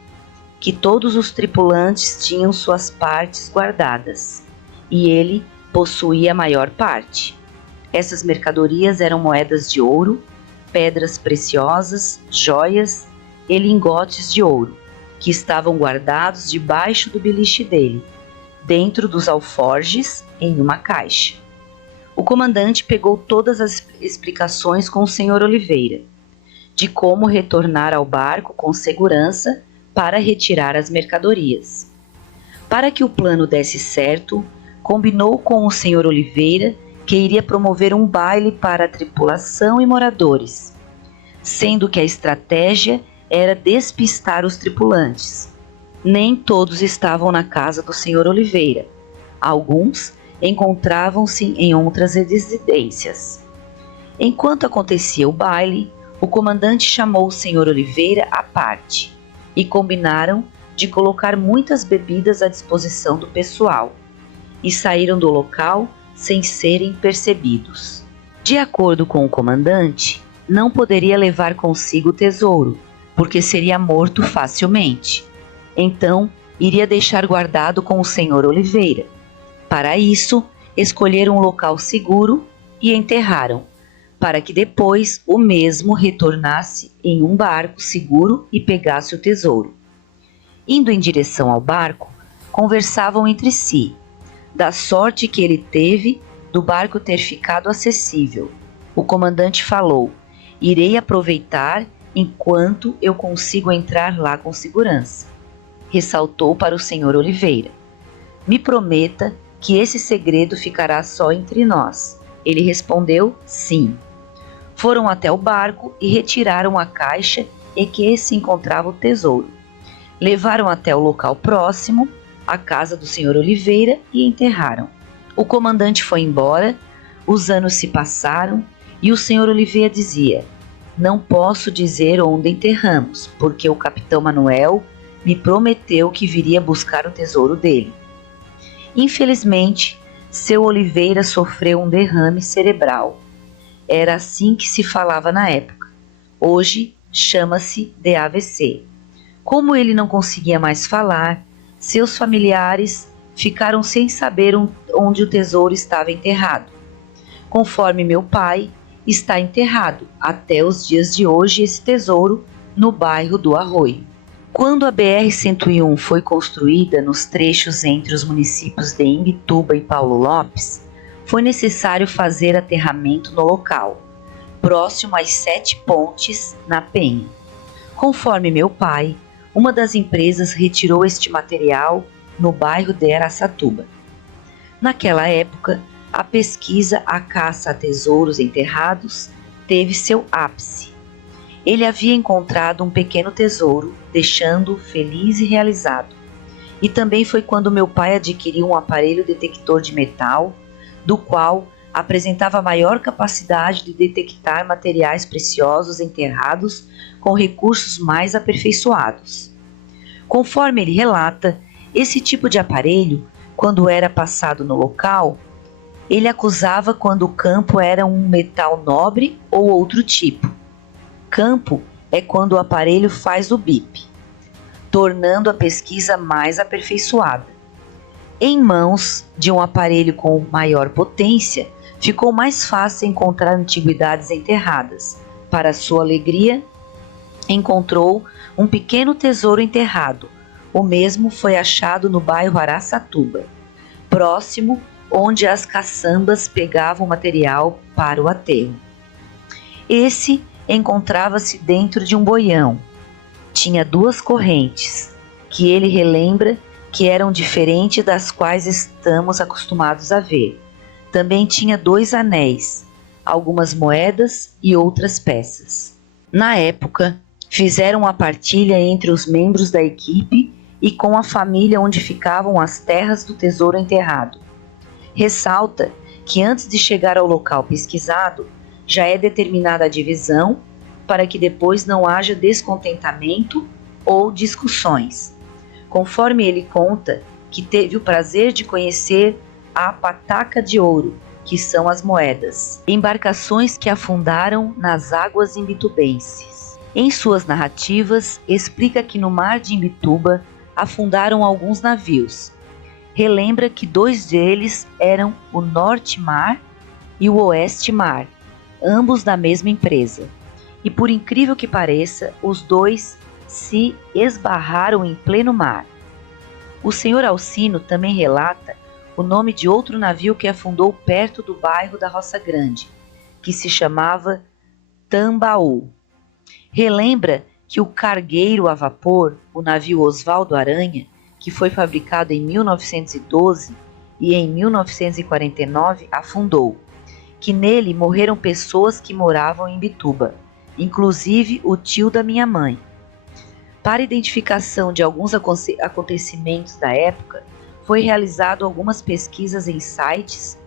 que todos os tripulantes tinham suas partes guardadas e ele possuía a maior parte. Essas mercadorias eram moedas de ouro, pedras preciosas, joias e lingotes de ouro, que estavam guardados debaixo do beliche dele, dentro dos alforjes, em uma caixa. O comandante pegou todas as explicações com o senhor Oliveira, de como retornar ao barco com segurança para retirar as mercadorias. Para que o plano desse certo, combinou com o senhor Oliveira que iria promover um baile para a tripulação e moradores, sendo que a estratégia era despistar os tripulantes. Nem todos estavam na casa do senhor Oliveira. Alguns encontravam-se em outras residências. Enquanto acontecia o baile, o comandante chamou o senhor Oliveira à parte e combinaram de colocar muitas bebidas à disposição do pessoal e saíram do local sem serem percebidos. De acordo com o comandante, não poderia levar consigo o tesouro, porque seria morto facilmente. Então, iria deixar guardado com o senhor Oliveira. Para isso, escolheram um local seguro e enterraram, para que depois o mesmo retornasse em um barco seguro e pegasse o tesouro. Indo em direção ao barco, conversavam entre si, da sorte que ele teve do barco ter ficado acessível. O comandante falou: irei aproveitar enquanto eu consigo entrar lá com segurança. Ressaltou para o Sr. Oliveira: me prometa que esse segredo ficará só entre nós. Ele respondeu: sim. Foram até o barco e retiraram a caixa em que se encontrava o tesouro. Levaram até o local próximo, a casa do Sr. Oliveira, e enterraram. O comandante foi embora, os anos se passaram e o Sr. Oliveira dizia: não posso dizer onde enterramos, porque o capitão Manuel me prometeu que viria buscar o tesouro dele. Infelizmente, seu Oliveira sofreu um derrame cerebral. Era assim que se falava na época. Hoje chama-se de AVC. Como ele não conseguia mais falar, seus familiares ficaram sem saber onde o tesouro estava enterrado. Conforme meu pai, está enterrado até os dias de hoje esse tesouro no bairro do Arroio. Quando a BR-101 foi construída nos trechos entre os municípios de Imbituba e Paulo Lopes, foi necessário fazer aterramento no local, próximo às 7 pontes na Penha. Conforme meu pai, uma das empresas retirou este material no bairro de Araçatuba. Naquela época, a pesquisa à caça a tesouros enterrados teve seu ápice. Ele havia encontrado um pequeno tesouro, deixando-o feliz e realizado. E também foi quando meu pai adquiriu um aparelho detector de metal, do qual apresentava maior capacidade de detectar materiais preciosos enterrados com recursos mais aperfeiçoados. Conforme ele relata, esse tipo de aparelho, quando era passado no local, ele acusava quando o campo era um metal nobre ou outro tipo. Campo é quando o aparelho faz o bip, tornando a pesquisa mais aperfeiçoada. Em mãos de um aparelho com maior potência, ficou mais fácil encontrar antiguidades enterradas. Para sua alegria, encontrou um pequeno tesouro enterrado. O mesmo foi achado no bairro Araçatuba, próximo onde as caçambas pegavam material para o aterro. Esse encontrava-se dentro de um boião. Tinha 2 correntes, que ele relembra que eram diferentes das quais estamos acostumados a ver. Também tinha 2 anéis, algumas moedas e outras peças. Na época, fizeram a partilha entre os membros da equipe e com a família onde ficavam as terras do tesouro enterrado. Ressalta que antes de chegar ao local pesquisado, já é determinada a divisão para que depois não haja descontentamento ou discussões. Conforme ele conta que teve o prazer de conhecer a pataca de ouro, que são as moedas, embarcações que afundaram nas águas imbitubenses. Em suas narrativas, explica que no mar de Imbituba afundaram alguns navios. Relembra que 2 deles eram o Norte Mar e o Oeste Mar, ambos da mesma empresa. E por incrível que pareça, os 2 se esbarraram em pleno mar. O Sr. Alcino também relata o nome de outro navio que afundou perto do bairro da Roça Grande, que se chamava Tambaú. Relembra que o cargueiro a vapor, o navio Osvaldo Aranha, que foi fabricado em 1912 e em 1949 afundou, que nele morreram pessoas que moravam em Imbituba, inclusive o tio da minha mãe. Para identificação de alguns acontecimentos da época, foi realizado algumas pesquisas em sites,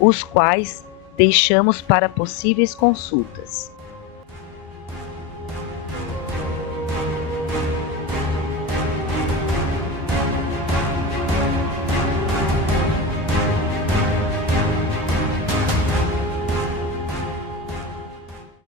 os quais deixamos para possíveis consultas.